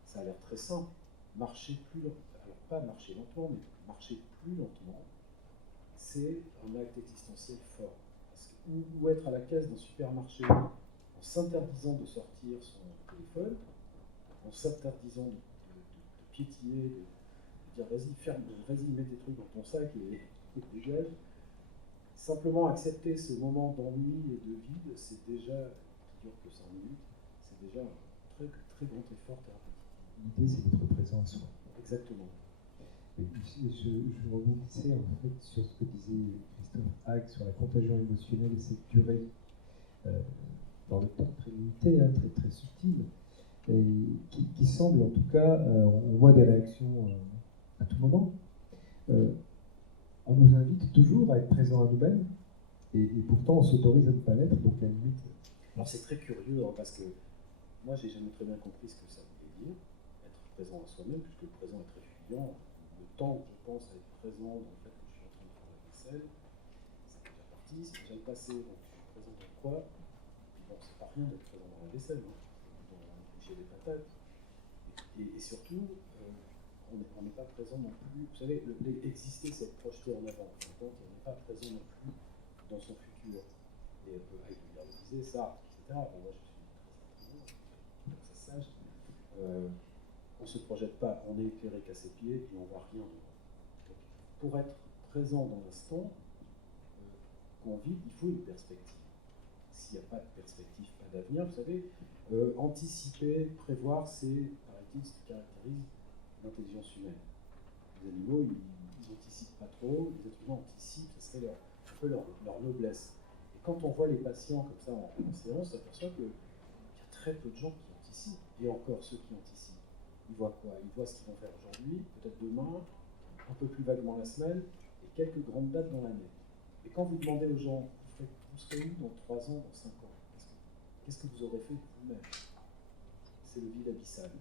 Ça a l'air très simple. Marcher plus lentement, alors pas marcher lentement, mais marcher plus lentement, c'est un acte existentiel fort. Parce que, ou être à la caisse d'un supermarché en s'interdisant de sortir son téléphone, en s'interdisant de piétiner, de dire vas-y, ferme, vas-y, mets tes trucs dans ton sac et dégage. Simplement accepter ce moment d'ennui et de vide, c'est déjà, qui dure que 5 minutes, c'est déjà un très, très grand effort thérapeutique. L'idée, c'est d'être présent à soi. Exactement. Je rebondissais en fait sur ce que disait Christophe Hague sur la contagion émotionnelle et cette durée dans le temps très limité, très, très subtil, et qui semble en tout cas, on voit des réactions à tout moment. On nous invite toujours à être présent à nous-mêmes, et pourtant on s'autorise à ne pas l'être, donc à la limite. Alors c'est très curieux parce que moi j'ai jamais très bien compris ce que ça voulait dire, être présent à soi-même, puisque le présent est très fuyant. Le temps que je pense à être présent dans le fait que je suis en train de faire la vaisselle, c'est déjà parti, c'est déjà le passé, donc je suis présent dans quoi? Bon, c'est pas rien d'être présent dans la vaisselle, dans éplucher les patates. Et surtout, on n'est pas présent non plus. Vous savez, exister, c'est être projeté en avant. Donc on n'est pas présent non plus dans son futur. Et il disait ça, etc. Bon, moi je suis très sage. On ne se projette pas, on est éclairé qu'à ses pieds et on ne voit rien. Donc, pour être présent dans l'instant qu'on vit, il faut une perspective. S'il n'y a pas de perspective, pas d'avenir, vous savez, anticiper, prévoir, c'est, paraît-il, ce qui caractérise l'intelligence humaine. Les animaux, ils n'anticipent pas trop, les êtres humains anticipent, ce serait un peu leur noblesse. Et quand on voit les patients comme ça en séance, on s'aperçoit qu'il y a très peu de gens qui anticipent. Et encore ceux qui anticipent. Ils voient quoi? Ils voient ce qu'ils vont faire aujourd'hui, peut-être demain, un peu plus vaguement la semaine, et quelques grandes dates dans l'année. Et quand vous demandez aux gens, vous serez où dans 3 ans, dans 5 ans? Qu'est-ce que vous aurez fait de vous-même? C'est le vide abyssal.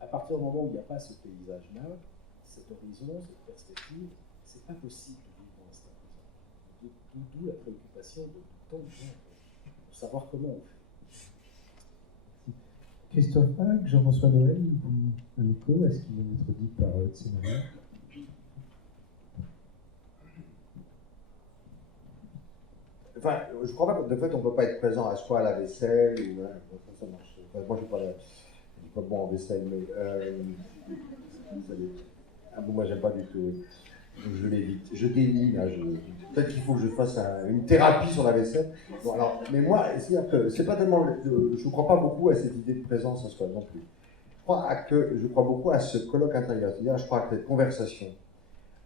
À partir du moment où il n'y a pas ce paysage-là, cet horizon, cette perspective, c'est pas possible de vivre dans l'instant présent. D'où la préoccupation de tant de gens pour savoir comment on fait. Christophe Hague, Jean-François Noël, un écho à ce qui vient d'être dit par Tsemaria? Enfin, je crois pas que de fait on ne peut pas être présent à soi à la vaisselle, ou ça marche. Enfin, moi je ne suis pas bon en vaisselle, mais moi j'aime pas du tout. Je l'évite, je dénie là. Peut-être qu'il faut que je fasse une thérapie sur la vaisselle. Bon, alors, mais moi, c'est-à-dire que c'est pas tellement. Je ne crois pas beaucoup à cette idée de présence à soi non plus. Je crois beaucoup à ce colloque intérieur, c'est-à-dire je crois à cette conversation.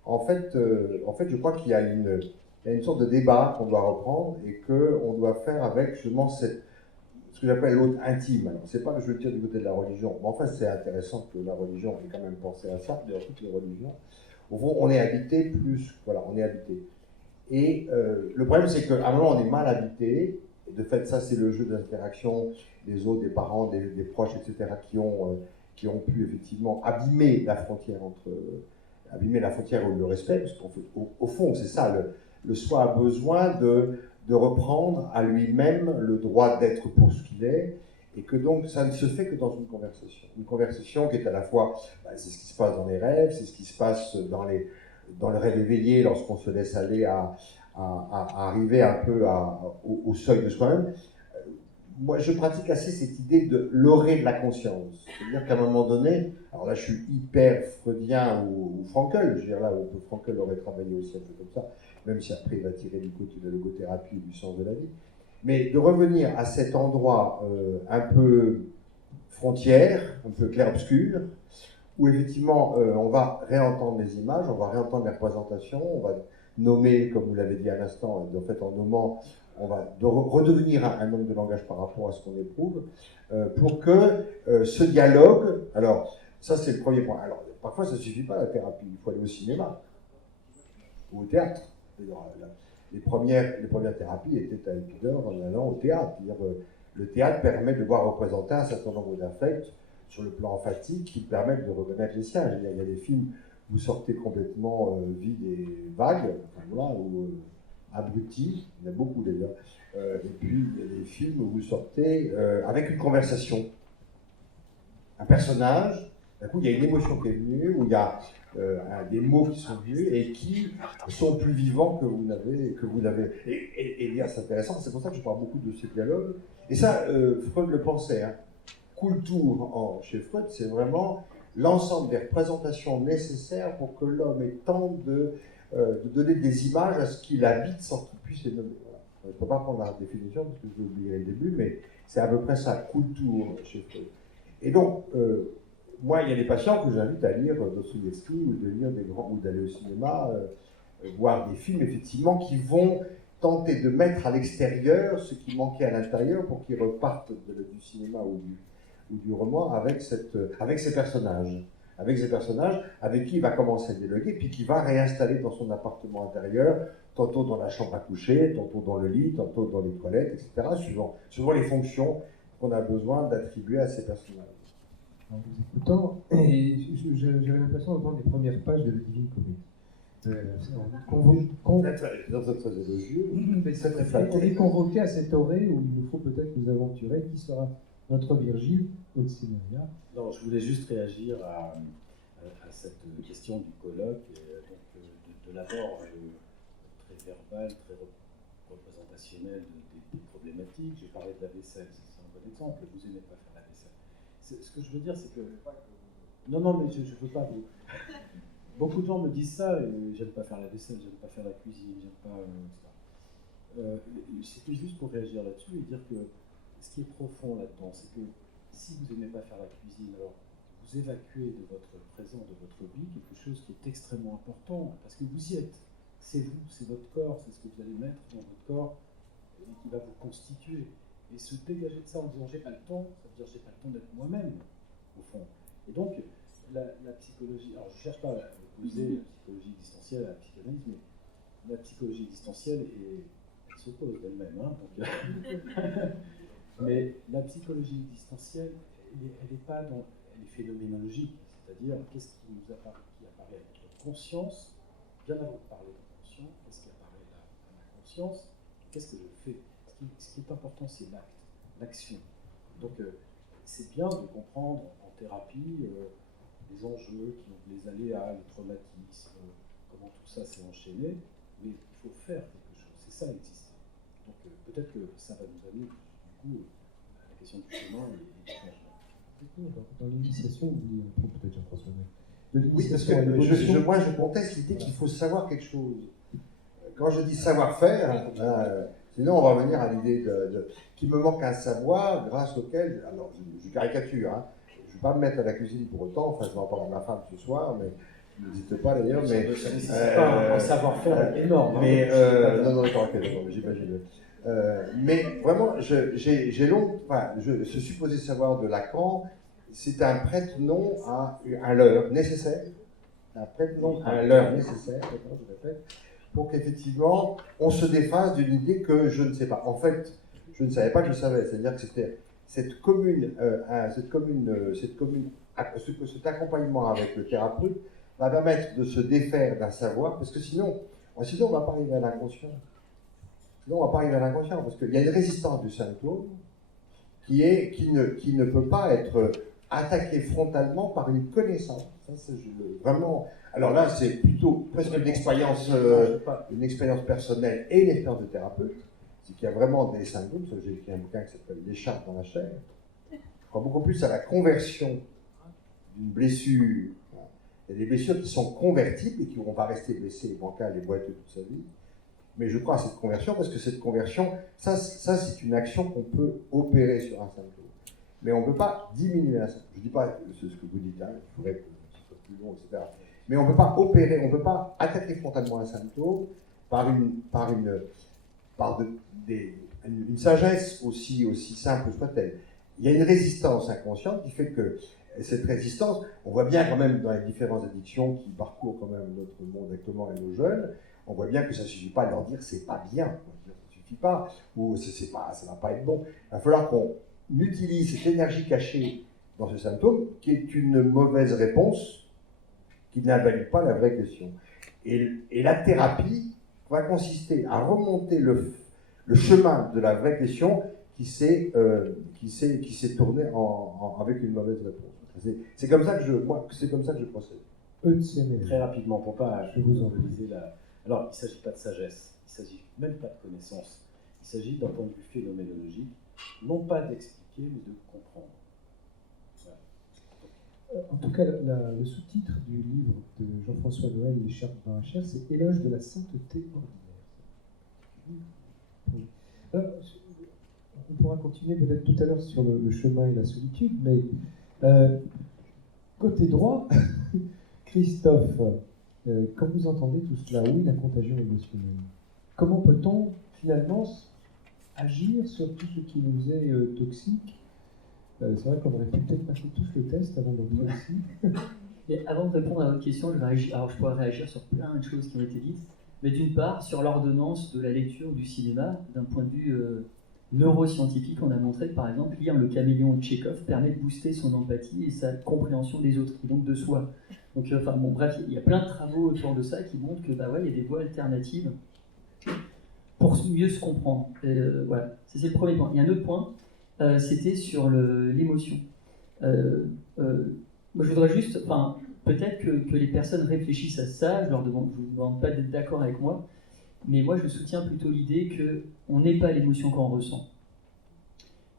En fait, je crois qu'il y a une sorte de débat qu'on doit reprendre et qu'on doit faire avec justement ce que j'appelle l'autre intime. Alors, c'est pas que je veux dire du côté de la religion, mais enfin, c'est intéressant que la religion ait quand même pensé à ça, d'ailleurs, toutes les religions. Au fond, on est habité plus, voilà, on est habité. Et le problème, c'est qu'à un moment, on est mal habité. Et de fait, ça, c'est le jeu d'interaction des autres, des parents, des proches, etc., qui ont pu effectivement abîmer la frontière ou le respect, parce qu'au fond, c'est ça, le soi a besoin de reprendre à lui-même le droit d'être pour ce qu'il est, et que donc ça ne se fait que dans une conversation. Une conversation qui est à la fois, c'est ce qui se passe dans les rêves, c'est ce qui se passe dans le rêve éveillé, lorsqu'on se laisse aller à arriver un peu au seuil de soi-même. Moi, je pratique assez cette idée de l'orée de la conscience. C'est-à-dire qu'à un moment donné, alors là, je suis hyper freudien ou Frankl, je veux dire là, Frankl aurait travaillé aussi un peu comme ça, même si après il va tirer du côté de la logothérapie et du sens de la vie. Mais de revenir à cet endroit un peu frontière, un peu clair-obscur, où effectivement on va réentendre les images, on va réentendre les représentations, on va nommer, comme vous l'avez dit à l'instant, en fait en nommant, on va redevenir un homme de langage par rapport à ce qu'on éprouve, pour que ce dialogue, alors ça c'est le premier point, alors parfois ça ne suffit pas la thérapie, il faut aller au cinéma, ou au théâtre. Les premières thérapies étaient à Épidore en allant au théâtre. Le théâtre permet de voir représenter un certain nombre d'affects sur le plan emphatique qui permettent de reconnaître les siens. Il y a des films où vous sortez complètement vide et vague, enfin, voilà, ou abruti, il y en a beaucoup d'ailleurs. Et puis il y a des films où vous sortez avec une conversation. Un personnage, d'un coup il y a une émotion qui est venue, où il y a des mots qui sont venus et qui sont plus vivants que vous l'avez. Et c'est intéressant, c'est pour ça que je parle beaucoup de ces dialogues. Et ça, Freud le pensait. Hein. Kultur chez Freud, c'est vraiment l'ensemble des représentations nécessaires pour que l'homme ait temps de donner des images à ce qu'il habite sans qu'il puisse les nommer. Voilà. Je ne peux pas prendre la définition parce que je l'ai oublié au début, mais c'est à peu près ça, Kultur chez Freud. Et donc, moi, il y a des patients que j'invite à lire Dostoïevski ou de lire des grands, ou d'aller au cinéma, voir des films, effectivement, qui vont tenter de mettre à l'extérieur ce qui manquait à l'intérieur pour qu'ils repartent du cinéma ou du roman avec ces personnages. Avec ces personnages avec qui il va commencer à dialoguer, puis qui va réinstaller dans son appartement intérieur, tantôt dans la chambre à coucher, tantôt dans le lit, tantôt dans les toilettes, etc., suivant les fonctions qu'on a besoin d'attribuer à ces personnages. En vous écoutant, et j'avais l'impression d'entendre les premières pages de la Divine Comédie. Dans votre élogieux, On est convoqué à cette orée où il nous faut peut-être nous aventurer. Qui sera notre Virgile Otsemeria? Non, je voulais juste réagir à cette question du colloque, de l'abord très verbal, très représentationnel des problématiques. J'ai parlé de la vaisselle, c'est un bon exemple. Vous n'aimez pas faire la vaisselle. Ce que je veux dire, c'est que... Non, mais je ne veux pas vous... Beaucoup de gens me disent ça, j'aime pas faire la vaisselle, j'aime pas faire la cuisine, j'aime pas... C'était juste pour réagir là-dessus et dire que ce qui est profond là-dedans, c'est que si vous n'aimez pas faire la cuisine, alors vous évacuez de votre présent, de votre vie, quelque chose qui est extrêmement important, parce que vous y êtes. C'est vous, c'est votre corps, c'est ce que vous allez mettre dans votre corps et qui va vous constituer. Et se dégager de ça en disant j'ai pas le temps, ça veut dire j'ai pas le temps d'être moi-même, au fond. Et donc, la psychologie, alors je ne cherche pas à opposer la psychologie existentielle à la psychanalyse, mais la psychologie existentielle elle s'oppose d'elle-même. Mais la psychologie existentielle, elle n'est pas dans, elle est phénoménologique, c'est-à-dire qu'est-ce qui apparaît à notre conscience, bien avant de parler de conscience, qu'est-ce qui apparaît là à ma conscience, qu'est-ce que je fais. Ce qui est important, c'est l'acte, l'action. Donc, c'est bien de comprendre en thérapie les enjeux, les aléas, les traumatismes, comment tout ça s'est enchaîné, mais il faut faire quelque chose, c'est ça exister. Donc peut-être que ça va nous amener du coup à la question du chemin et du changement. Dans l'initiation, vous dites peut-être Jean-François. Oui, parce que moi je conteste l'idée qu'il faut savoir quelque chose. Quand je dis savoir-faire, sinon on va revenir à l'idée qu'il me manque un savoir grâce auquel, alors je caricature, je ne vais pas me mettre à la cuisine pour autant, enfin je vais en parler à ma femme ce soir, mais n'hésite pas d'ailleurs, mais... C'est pas un savoir-faire énorme. Mais, non, j'imagine. Mais vraiment, ce supposé savoir de Lacan, c'est un prête-nom à un leurre nécessaire, un prête-nom à un leurre nécessaire, je répète, pour qu'effectivement, on se défasse d'une idée que je ne sais pas. En fait, je ne savais pas que je savais, c'est-à-dire que c'était cet accompagnement avec le thérapeute va permettre de se défaire d'un savoir, parce que sinon on ne va pas arriver à l'inconscient. Sinon, on ne va pas arriver à l'inconscient, parce qu'il y a une résistance du symptôme qui ne peut pas être attaquée frontalement par une connaissance. Ça, vraiment. Alors là, c'est plutôt presque une expérience personnelle et une expérience de thérapeute. C'est qu'il y a vraiment des symptômes. J'ai écrit un bouquin qui s'appelle L'écharpe dans la chair. Je crois beaucoup plus à la conversion d'une blessure. Il y a des blessures qui sont convertibles et qui vont pas rester blessées, bancales et boiteux toute sa vie. Mais je crois à cette conversion parce que cette conversion, ça c'est une action qu'on peut opérer sur un symptôme. Mais on ne peut pas diminuer un symptôme. Je ne dis pas ce que vous dites, il faudrait que ce soit plus long, etc. Mais on ne peut pas opérer, on ne peut pas attaquer frontalement un symptôme par une sagesse aussi simple soit-elle. Il y a une résistance inconsciente qui fait que cette résistance, on voit bien quand même dans les différentes addictions qui parcourent quand même notre monde actuellement et nos jeunes, on voit bien que ça ne suffit pas de leur dire c'est pas bien, ça ne suffit pas, ou ça ne va pas être bon. Il va falloir qu'on utilise cette énergie cachée dans ce symptôme qui est une mauvaise réponse qui n'invalide pas la vraie question. Et la thérapie va consister à remonter le chemin de la vraie question qui s'est tourné avec une mauvaise réponse. C'est comme ça que je procède. Très rapidement, pour pas utiliser la... Alors, il ne s'agit pas de sagesse, il ne s'agit même pas de connaissance. Il s'agit d'un point de vue phénoménologique, non pas d'expliquer, mais de comprendre. Voilà. En tout cas, le sous-titre du livre de Jean-François Noël, L'écharpe dans la chair, c'est Éloge de la sainteté ordinaire. Alors, on pourra continuer peut-être tout à l'heure sur le chemin et la solitude, mais Côté droit, Christophe, quand vous entendez tout cela, oui, la contagion émotionnelle, comment peut-on finalement agir sur tout ce qui nous est toxique? C'est vrai qu'on aurait pu peut-être passer tous le test avant d'entrer ici. Et avant de répondre à votre question, je pourrais réagir sur plein de choses qui ont été dites. Mais d'une part, sur l'ordonnance de la lecture du cinéma, d'un point de vue neuroscientifique, on a montré que par exemple, lire Le Caméléon de Tchekhov permet de booster son empathie et sa compréhension des autres, et donc de soi. Donc, bref, il y a plein de travaux autour de ça qui montrent que il y a des voies alternatives pour mieux se comprendre. Voilà, ça, c'est le premier point. Il y a un autre point, c'était sur l'émotion. Moi, je voudrais juste, peut-être que les personnes réfléchissent à ça, je ne vous demande pas d'être d'accord avec moi, mais moi je soutiens plutôt l'idée qu'on n'est pas l'émotion qu'on ressent.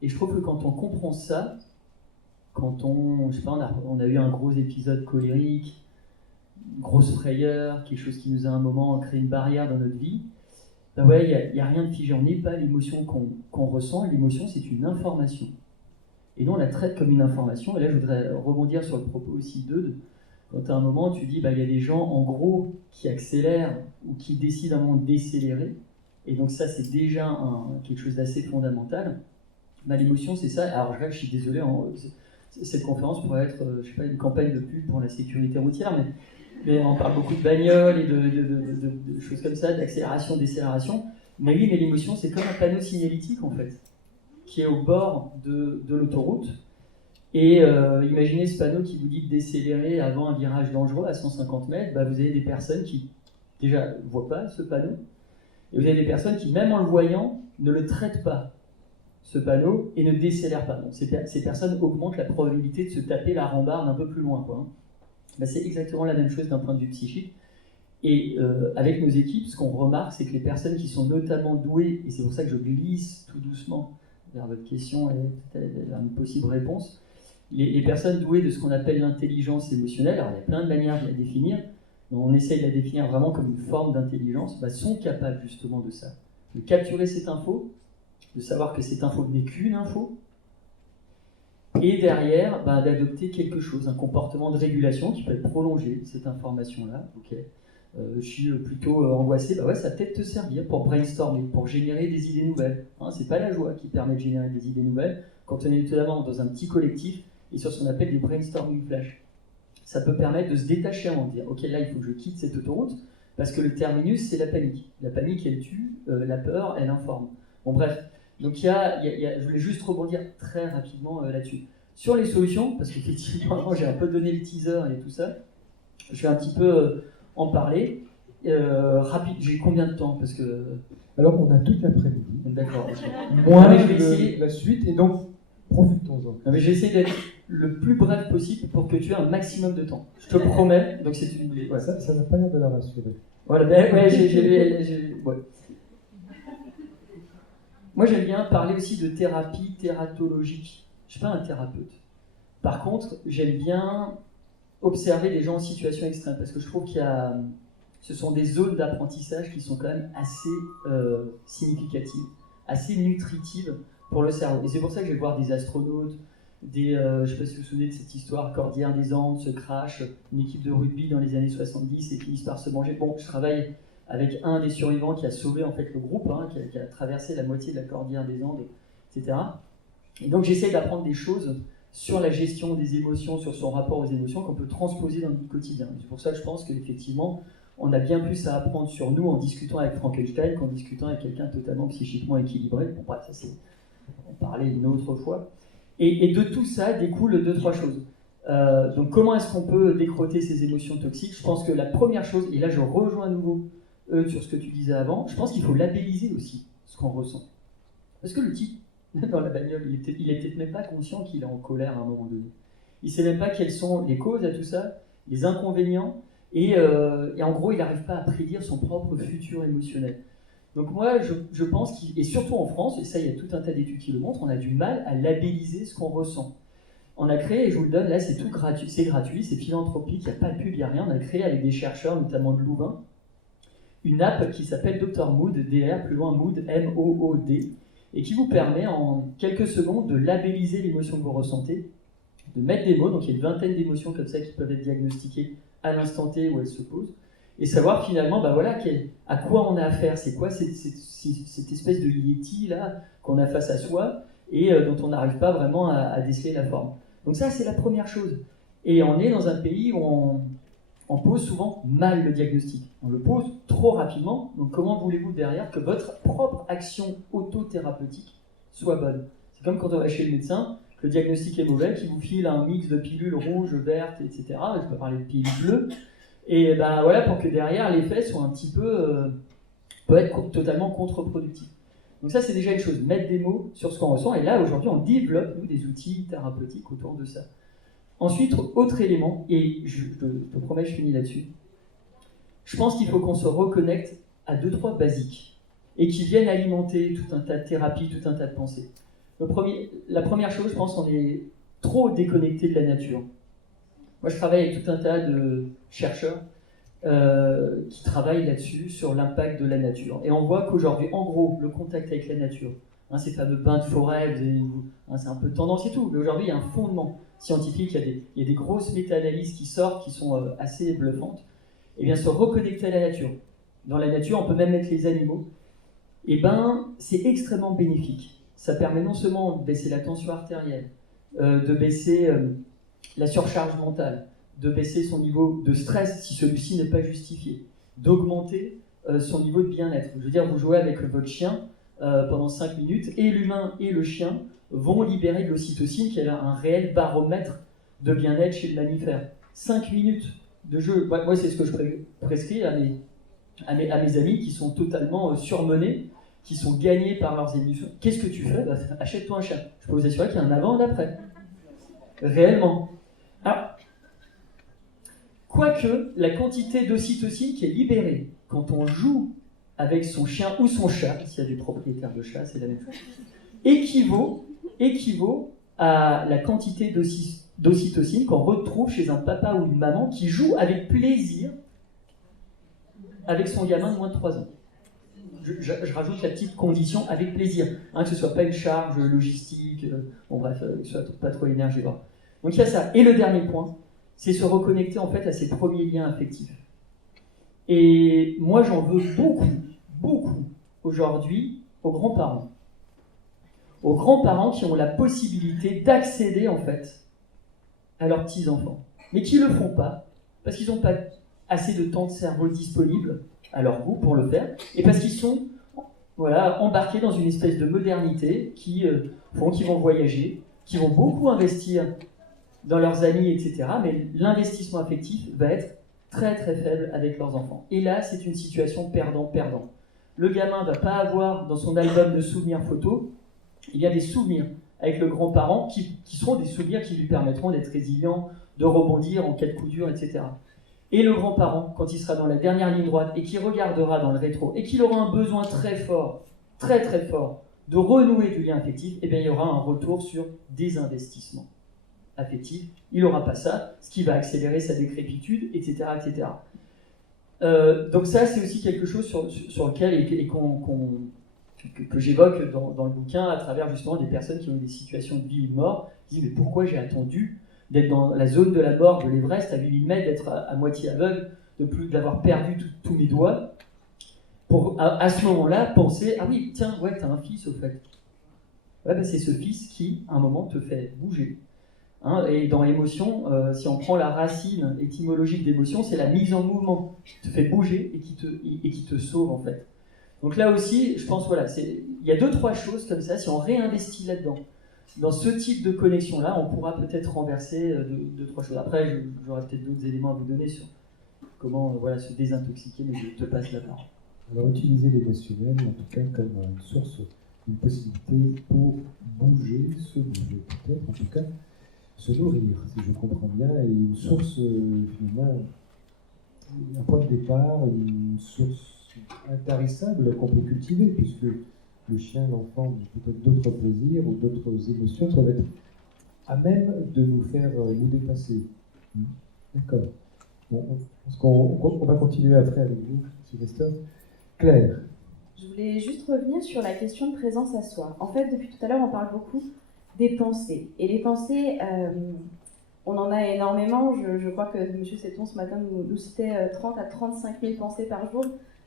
Et je trouve que quand on comprend ça, quand on a eu un gros épisode colérique, une grosse frayeur, quelque chose qui nous a à un moment créé une barrière dans notre vie, il n'y a rien de figé, on n'est pas l'émotion qu'on ressent, l'émotion c'est une information. Et nous, on la traite comme une information. Et là, je voudrais rebondir sur le propos aussi d'Eudes. Quand à un moment, tu dis, il y a des gens, en gros, qui accélèrent ou qui décident à un moment de décélérer. Et donc ça, c'est déjà quelque chose d'assez fondamental. L'émotion, c'est ça. Alors là, je suis désolé, cette conférence pourrait être, une campagne de pub pour la sécurité routière, mais on parle beaucoup de bagnoles et de choses comme ça, d'accélération, décélération. Mais oui, mais l'émotion, c'est comme un panneau signalétique, en fait, qui est au bord de l'autoroute. Et imaginez ce panneau qui vous dit de décélérer avant un virage dangereux à 150 mètres. Vous avez des personnes qui, déjà, ne voient pas ce panneau. Et vous avez des personnes qui, même en le voyant, ne le traitent pas, ce panneau, et ne décélèrent pas. Donc ces personnes augmentent la probabilité de se taper la rambarde un peu plus loin, quoi. C'est exactement la même chose d'un point de vue psychique. Et avec nos équipes, ce qu'on remarque, c'est que les personnes qui sont notamment douées, et c'est pour ça que je glisse tout doucement vers votre question et vers une possible réponse, les personnes douées de ce qu'on appelle l'intelligence émotionnelle, alors il y a plein de manières de la définir, mais on essaye de la définir vraiment comme une forme d'intelligence, sont capables justement de ça, de capturer cette info, de savoir que cette info n'est qu'une info, et derrière d'adopter quelque chose, un comportement de régulation qui peut être prolongé de cette information-là. Je suis plutôt angoissé, ça va peut-être te servir pour brainstormer, pour générer des idées nouvelles. C'est pas la joie qui permet de générer des idées nouvelles. Quand on est notamment dans un petit collectif et sur ce qu'on appelle des brainstorming flash, ça peut permettre de se détacher avant de dire ok, là il faut que je quitte cette autoroute parce que le terminus c'est la panique. La panique elle tue, la peur elle informe. Bref, donc je voulais juste rebondir très rapidement là-dessus. Sur les solutions, parce qu'effectivement j'ai un peu donné le teaser et tout ça, je vais un petit peu en parler. Rapide, j'ai combien de temps parce que... Alors, on a toute l'après-midi. D'accord. Moins je vais essayer la suite, et donc, profitons-en. Je vais essayer d'être le plus bref possible pour que tu aies un maximum de temps. Je te le promets. Donc c'est une... Ouais. Ça n'a pas l'air de la rassurer. Voilà, ouais. Moi, j'aime bien parler aussi de thérapie tératologique. Je ne suis pas un thérapeute. Par contre, j'aime bien observer les gens en situation extrême, parce que je trouve ce sont des zones d'apprentissage qui sont quand même assez significatives, assez nutritives pour le cerveau. Et c'est pour ça que je vais voir des astronautes, je ne sais pas si vous vous souvenez de cette histoire, Cordillère des Andes se crash, une équipe de rugby dans les années 70 et finissent par se manger. Je travaille avec un des survivants qui a sauvé en fait le groupe, qui a traversé la moitié de la Cordillère des Andes, etc. Et donc j'essaie d'apprendre des choses sur la gestion des émotions, sur son rapport aux émotions qu'on peut transposer dans le quotidien. C'est pour ça que je pense qu'effectivement, on a bien plus à apprendre sur nous en discutant avec Frankenstein qu'en discutant avec quelqu'un totalement psychiquement équilibré. Bref, ça c'est... On parlait une autre fois. Et de tout ça découlent 2-3 choses. Donc comment est-ce qu'on peut décroter ces émotions toxiques ? Je pense que la première chose, et là je rejoins à nouveau sur ce que tu disais avant, je pense qu'il faut labelliser aussi ce qu'on ressent. Parce que le type, dans la bagnole, il est peut-être même pas conscient qu'il est en colère à un moment donné. Il ne sait même pas quelles sont les causes à tout ça, les inconvénients, et en gros, il n'arrive pas à prédire son propre futur émotionnel. Donc moi, je pense et surtout en France, et ça, il y a tout un tas d'études qui le montrent, on a du mal à labelliser ce qu'on ressent. On a créé, et je vous le donne, là, c'est tout gratuit, c'est philanthropique, il n'y a pas de pub, il n'y a rien. On a créé avec des chercheurs, notamment de Louvain, une app qui s'appelle Dr Mood, DR, plus loin Mood, M-O-O-D, et qui vous permet en quelques secondes de labelliser l'émotion que vous ressentez de mettre des mots, donc il y a une vingtaine d'émotions comme ça qui peuvent être diagnostiquées à l'instant T où elles se posent, et savoir finalement à quoi on a affaire, c'est quoi cette espèce de yéti là qu'on a face à soi et dont on n'arrive pas vraiment à déceler la forme. Donc ça, c'est la première chose. Et on est dans un pays où on pose souvent mal le diagnostic. On le pose trop rapidement, donc comment voulez-vous derrière que votre propre action autothérapeutique soit bonne? C'est comme quand on va chez le médecin, que le diagnostic est mauvais, qu'il vous file un mix de pilules rouges, vertes, etc. Je peux parler de pilules bleues. Et ben voilà, pour que derrière l'effet soit un petit peu, peut être totalement contre-productif. Donc ça, c'est déjà une chose, mettre des mots sur ce qu'on ressent. Et là, aujourd'hui, on développe, nous, des outils thérapeutiques autour de ça. Ensuite, autre élément, et je te promets, je finis là-dessus. Je pense qu'il faut qu'on se reconnecte à 2-3 basiques et qui viennent alimenter tout un tas de thérapies, tout un tas de pensées. La première chose, je pense, on est trop déconnecté de la nature. Moi, je travaille avec tout un tas de chercheurs qui travaillent là-dessus, sur l'impact de la nature. Et on voit qu'aujourd'hui, en gros, le contact avec la nature, ces fameux bains de forêt, c'est un peu tendance et tout, mais aujourd'hui, il y a un fondement scientifique, il y a des grosses méta-analyses qui sortent, qui sont assez bluffantes. Et bien, se reconnecter à la nature. Dans la nature, on peut même mettre les animaux. Et ben, c'est extrêmement bénéfique. Ça permet non seulement de baisser la tension artérielle, de baisser la surcharge mentale, de baisser son niveau de stress si celui-ci n'est pas justifié, d'augmenter son niveau de bien-être. Je veux dire, vous jouez avec votre chien pendant 5 minutes, et l'humain et le chien vont libérer de l'ocytocine, qui est un réel baromètre de bien-être chez le mammifère. 5 minutes de jeu, moi c'est ce que je prescris à mes amis qui sont totalement surmenés, qui sont gagnés par leurs émotions. Qu'est-ce que tu fais? Achète-toi un chien. Je peux vous assurer qu'il y a un avant et un après. Réellement. Alors, quoique la quantité d'ocytocine qui est libérée quand on joue avec son chien ou son chat, s'il y a des propriétaires de chats, c'est la même chose, équivaut à la quantité d'ocytocine qu'on retrouve chez un papa ou une maman qui joue avec plaisir avec son gamin de moins de 3 ans. Je rajoute la petite condition avec plaisir, que ce ne soit pas une charge logistique, que ce soit pas trop énergivore. Donc il y a ça. Et le dernier point, c'est se reconnecter en fait à ses premiers liens affectifs. Et moi j'en veux beaucoup aujourd'hui aux grands-parents. Aux grands-parents qui ont la possibilité d'accéder en fait à leurs petits-enfants, mais qui ne le font pas parce qu'ils n'ont pas assez de temps de cerveau disponible à leur goût pour le faire, et parce qu'ils sont embarqués dans une espèce de modernité qui font qu'ils vont voyager, qui vont beaucoup investir dans leurs amis, etc. Mais l'investissement affectif va être très très faible avec leurs enfants. Et là, c'est une situation perdant-perdant. Le gamin ne va pas avoir dans son album de souvenirs photos, il y a des souvenirs avec le grand-parent qui seront des souvenirs qui lui permettront d'être résilient, de rebondir en cas de coup dur, etc. Et le grand-parent, quand il sera dans la dernière ligne droite et qui regardera dans le rétro et qu'il aura un besoin très fort, très très fort, de renouer du lien affectif, eh bien il y aura un retour sur des investissements affectifs. Il n'aura pas ça, ce qui va accélérer sa décrépitude, etc. etc. Donc ça, c'est aussi quelque chose sur lequel que j'évoque dans le bouquin à travers justement des personnes qui ont des situations de vie ou de mort, qui disent mais pourquoi j'ai attendu d'être dans la zone de la mort de l'Everest à 8000 mètres, d'être à moitié aveugle, d'avoir perdu tous mes doigts, pour à ce moment-là penser ah oui tiens ouais t'as un fils au fait. Ouais, c'est ce fils qui à un moment te fait bouger. Et dans l'émotion, si on prend la racine étymologique d'émotion, c'est la mise en mouvement qui te fait bouger et qui te sauve en fait. Donc là aussi, je pense il y a 2-3 choses comme ça, si on réinvestit là-dedans, dans ce type de connexion-là, on pourra peut-être renverser 2-3 choses. Après, j'aurai peut-être d'autres éléments à vous donner sur comment se désintoxiquer, mais je te passe la parole. Alors, utiliser l'émotionnel, en tout cas, comme une source, une possibilité pour bouger, se bouger, peut-être, en tout cas, se nourrir, si je comprends bien, et une source, finalement, un point de départ, une source intarissable qu'on peut cultiver, puisque le chien, l'enfant, peut-être d'autres plaisirs ou d'autres émotions peuvent être à même de nous faire nous dépasser. D'accord. Bon, on va continuer après avec vous, Sylvester. Claire. Je voulais juste revenir sur la question de présence à soi. En fait, depuis tout à l'heure, on parle beaucoup des pensées. Et les pensées, on en a énormément. Je crois que M. Seton ce matin nous citait 30 à 35 000 pensées par jour,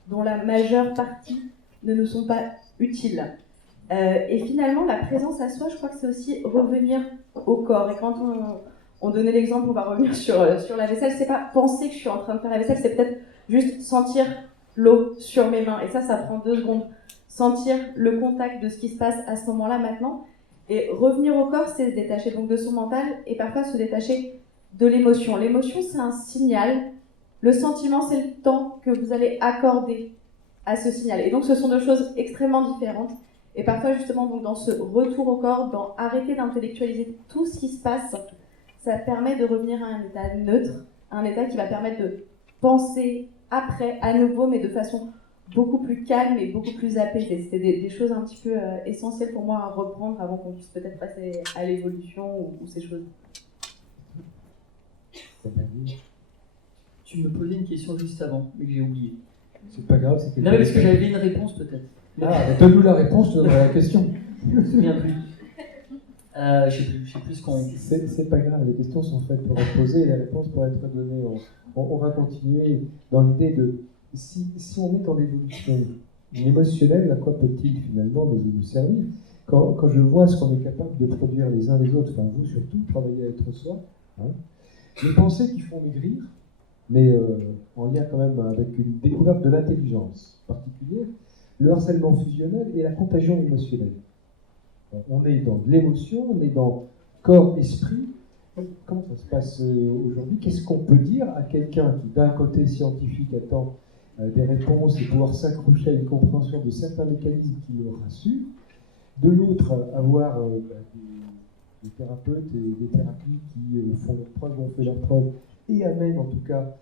dont la majeure partie ne nous sont pas utiles. Et finalement, la présence à soi, je crois que c'est aussi revenir au corps. Et quand on donnait l'exemple, on va revenir sur la vaisselle, c'est pas penser que je suis en train de faire la vaisselle, c'est peut-être juste sentir l'eau sur mes mains. Et ça prend 2 secondes. Sentir le contact de ce qui se passe à ce moment-là, maintenant. Et revenir au corps, c'est se détacher donc de son mental et parfois se détacher de l'émotion. L'émotion, c'est un signal. Le sentiment, c'est le temps que vous allez accorder à ce signal. Et donc, ce sont 2 choses extrêmement différentes. Et parfois, justement, donc, dans ce retour au corps, dans arrêter d'intellectualiser tout ce qui se passe, ça permet de revenir à un état neutre, un état qui va permettre de penser après, à nouveau, mais de façon beaucoup plus calme et beaucoup plus apaisée. C'était des choses un petit peu essentielles pour moi à reprendre avant qu'on puisse peut-être passer à l'évolution ou ces choses. Tu me posais une question juste avant, mais que j'ai oublié. C'est pas grave, c'est que... Non, mais parce que j'avais une réponse peut-être. Ah, mais donne-nous la réponse, je te donnerai la question. Je me souviens plus. Je sais plus ce qu'on... C'est pas grave, les questions sont faites pour être posées et les réponses pour être données. On va continuer dans l'idée de... Si on est en évolution émotionnelle, à quoi peut-il finalement nous servir ? Quand je vois ce qu'on est capable de produire les uns les autres, enfin vous surtout, travailler à être soi, hein, les pensées qui font maigrir, mais en lien quand même avec une découverte de l'intelligence particulière, le harcèlement fusionnel et la contagion émotionnelle. On est dans de l'émotion, on est dans corps-esprit. Comment ça se passe aujourd'hui ? Qu'est-ce qu'on peut dire à quelqu'un qui, d'un côté scientifique, attend des réponses et pouvoir s'accrocher à une compréhension de certains mécanismes qui le rassurent, de l'autre, avoir des thérapeutes et des thérapies qui font leurs preuves, ont fait leurs preuves, et amènent en tout cas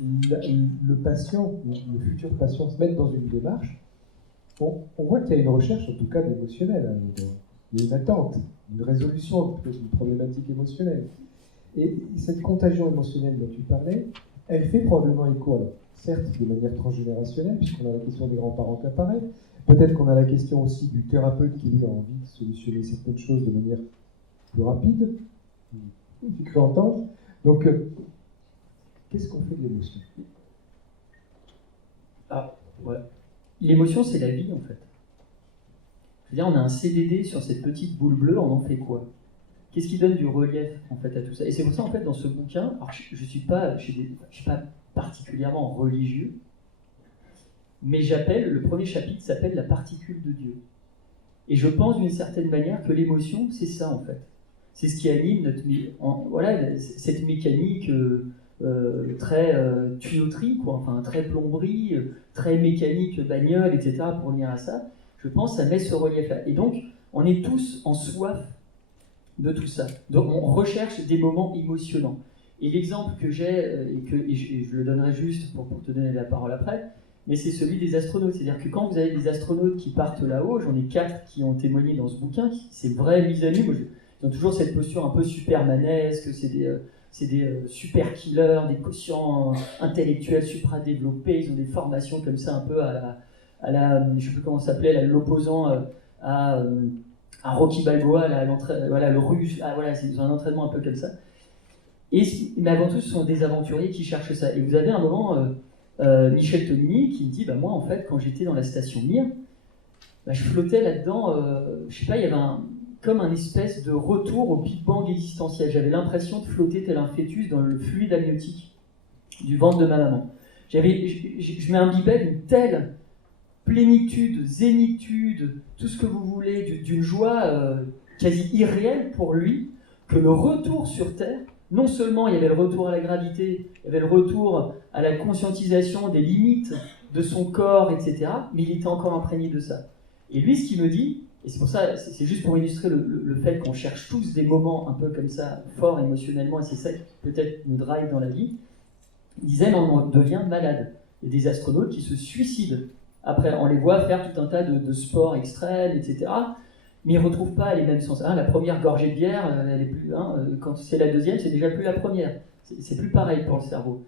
le patient, le futur patient, se mettre dans une démarche. On voit qu'il y a une recherche, en tout cas, d'émotionnel. Hein, il y a une attente, une résolution d'une problématique émotionnelle. Et cette contagion émotionnelle dont tu parlais, elle fait probablement écho, alors, certes de manière transgénérationnelle, puisqu'on a la question des grands-parents qui apparaît, peut-être qu'on a la question aussi du thérapeute qui lui a envie de solutionner certaines choses de manière plus rapide, j'ai cru entendre. Donc, qu'est-ce qu'on fait de l'émotion ? Ah, ouais. L'émotion, c'est la vie, en fait. Je veux dire, on a un CDD sur cette petite boule bleue, on en fait quoi ? Qu'est-ce qui donne du relief, en fait, à tout ça ? Et c'est pour ça, en fait, dans ce bouquin, alors je suis pas particulièrement religieux, mais le premier chapitre s'appelle « La particule de Dieu ». Et je pense, d'une certaine manière, que l'émotion, c'est ça, en fait. C'est ce qui anime cette mécanique très tuyauterie, quoi, enfin très plomberie, très mécanique, bagnole, etc. pour venir à ça. Je pense que ça met ce relief-là. Et donc, on est tous en soif de tout ça. Donc, on recherche des moments émotionnants. Et l'exemple que j'ai, et je le donnerai juste pour te donner la parole après, mais c'est celui des astronautes. C'est-à-dire que quand vous avez des astronautes qui partent là-haut, j'en ai 4 qui ont témoigné dans ce bouquin, c'est vrai, mis à nu, ils ont toujours cette posture un peu supermanesque, c'est des super killers, des quotients intellectuels supradéveloppés, ils ont des formations comme ça un peu à la je ne sais plus comment ça s'appelait, l'opposant à Rocky Balboa, le russe, c'est un entraînement un peu comme ça. Mais avant tout, ce sont des aventuriers qui cherchent ça. Et vous avez un moment, Michel Tonini qui me dit, moi en fait, quand j'étais dans la station Mir, je flottais là-dedans, je sais pas, il y avait comme un espèce de retour au Big Bang existentiel. J'avais l'impression de flotter tel un fœtus dans le fluide amniotique du ventre de ma maman. Je m'imbibais d'une telle plénitude, zénitude, tout ce que vous voulez, d'une joie quasi irréelle pour lui, que le retour sur Terre, non seulement il y avait le retour à la gravité, il y avait le retour à la conscientisation des limites de son corps, etc., mais il était encore imprégné de ça. Et lui, ce qu'il me dit, et c'est pour ça, c'est juste pour illustrer le fait qu'on cherche tous des moments un peu comme ça, forts émotionnellement, et c'est ça qui peut-être nous drive dans la vie, il disait, on devient malade. Il y a des astronautes qui se suicident. Après, on les voit faire tout un tas de sports extrêmes, etc., mais ils ne retrouvent pas les mêmes sensations. La première gorgée de bière, elle est plus, quand c'est la deuxième, c'est déjà plus la première. C'est plus pareil pour le cerveau.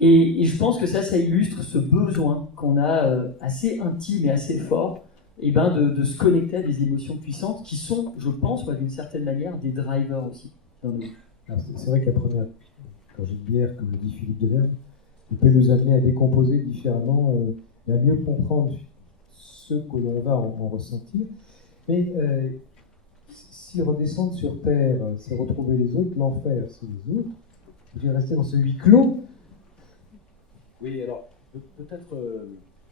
Et je pense que ça illustre ce besoin qu'on a assez intime et assez fort, de se connecter à des émotions puissantes qui sont, je pense, d'une certaine manière, des drivers aussi dans nos vies. Alors, c'est vrai que la première, quand j'ai dit bière, comme le dit Philippe Delerme, il peut nous amener à décomposer différemment et à mieux comprendre ce que l'on va en ressentir. Mais si redescendre sur Terre, c'est retrouver les autres, l'enfer, c'est les autres, je vais rester dans ce huis clos. Oui, alors peut-être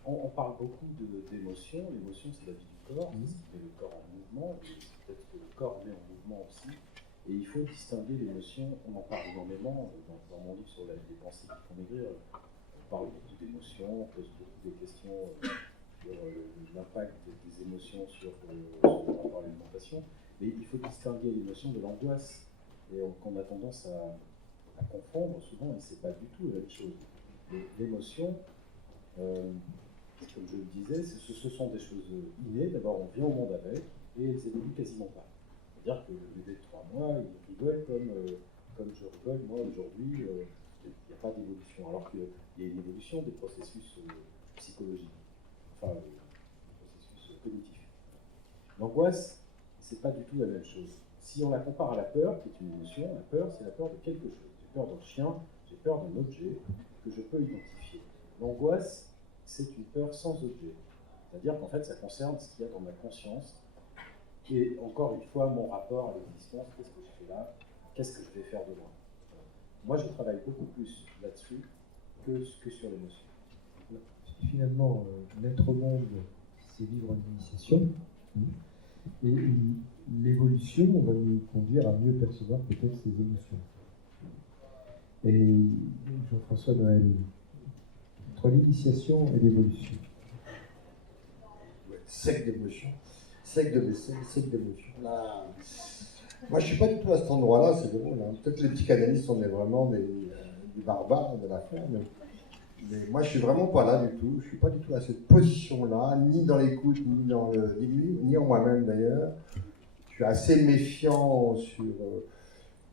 on parle beaucoup d'émotions. L'émotion, c'est la vie du corps, c'est ce qui met le corps en mouvement, et c'est peut-être que le corps met en mouvement aussi. Et il faut distinguer l'émotion, on en parle énormément dans mon livre sur les pensées qui font maigrir. On parle beaucoup d'émotions, on pose beaucoup des questions sur l'impact des émotions sur l'alimentation. Mais il faut distinguer l'émotion de l'angoisse, et qu'on a tendance à confondre souvent, et c'est pas du tout la même chose. L'émotion, comme je le disais, ce sont des choses innées. D'abord, on vient au monde avec, et elles évoluent quasiment pas. C'est-à-dire que le bébé de 3 mois, il rigole comme je rigole, moi, aujourd'hui, il n'y a pas d'évolution. Alors qu'il y a une évolution des processus psychologiques, enfin, processus cognitifs. L'angoisse, c'est pas du tout la même chose. Si on la compare à la peur, qui est une émotion, la peur, c'est la peur de quelque chose. J'ai peur d'un chien, j'ai peur d'un objet que je peux identifier. L'angoisse, c'est une peur sans objet. C'est-à-dire qu'en fait, ça concerne ce qu'il y a dans ma conscience. Et encore une fois, mon rapport à l'existence, qu'est-ce que je fais là, qu'est-ce que je vais faire demain. Moi, je travaille beaucoup plus là-dessus que sur l'émotion. Finalement, naître au monde, c'est vivre une initiation. Et l'évolution va nous conduire à mieux percevoir peut-être ces émotions. Et Jean-François Noël, entre l'initiation et l'évolution. Ouais, sec d'émotion. Sec de vaisselle, sec d'émotion. Moi, je ne suis pas du tout à cet endroit-là, c'est drôle. Hein. Peut-être que les psychanalystes, on est vraiment des barbares de l'affaire, mais moi, je ne suis vraiment pas là du tout. Je ne suis pas du tout à cette position-là, ni dans l'écoute, ni en moi-même d'ailleurs. Je suis assez méfiant sur...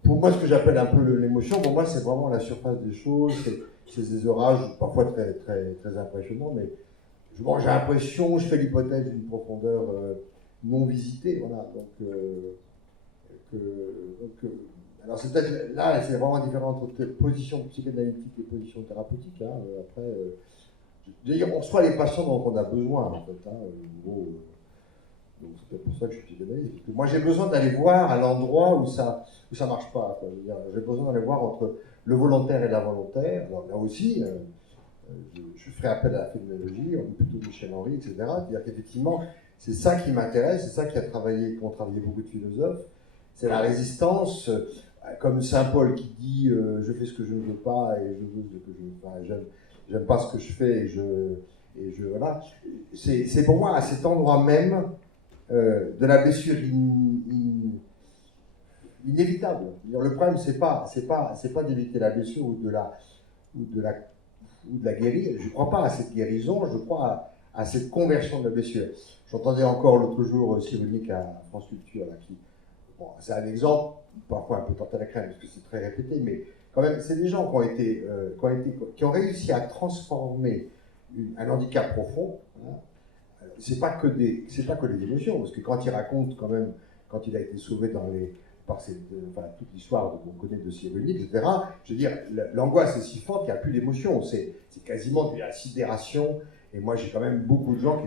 pour moi, ce que j'appelle un peu l'émotion, pour moi, c'est vraiment la surface des choses. C'est des orages, parfois très, très, très impressionnants, mais j'ai l'impression, je fais l'hypothèse d'une profondeur non visitée, voilà. Alors c'est peut-être là, c'est vraiment différent entre position psychanalytique et position thérapeutique. Hein. Après, d'ailleurs, on reçoit les patients dont on a besoin, en fait. Hein, donc c'est peut-être pour ça que je suis psychanalyste. Parce que moi, j'ai besoin d'aller voir à l'endroit où ça marche pas. J'ai besoin d'aller voir entre le volontaire et l'involontaire. Alors là aussi, je ferai appel à la phénoménologie, plutôt Michel Henry, etc. C'est-à-dire qu'effectivement, c'est ça qui m'intéresse, c'est ça qu'ont travaillé beaucoup de philosophes. C'est la résistance, comme Saint Paul qui dit je fais ce que je ne veux pas et je veux ce que je ne veux pas. J'aime pas ce que je fais et je voilà. C'est pour moi à cet endroit même de la blessure inévitable. Le problème c'est pas d'éviter la blessure ou de la guérir. Je ne crois pas à cette guérison, je crois à cette conversion de la blessure. J'entendais encore l'autre jour Cyrulnik à France Culture, là, c'est un exemple, parfois un peu tenté à la crème, parce que c'est très répété, mais quand même, c'est des gens qui ont réussi à transformer un handicap profond. Hein. C'est pas que des émotions, parce que quand il raconte quand même, quand il a été sauvé par toute l'histoire qu'on connaît de Cyrulnik, etc., je veux dire, l'angoisse est si forte qu'il n'y a plus d'émotion, c'est quasiment de la sidération, et moi j'ai quand même beaucoup de gens qui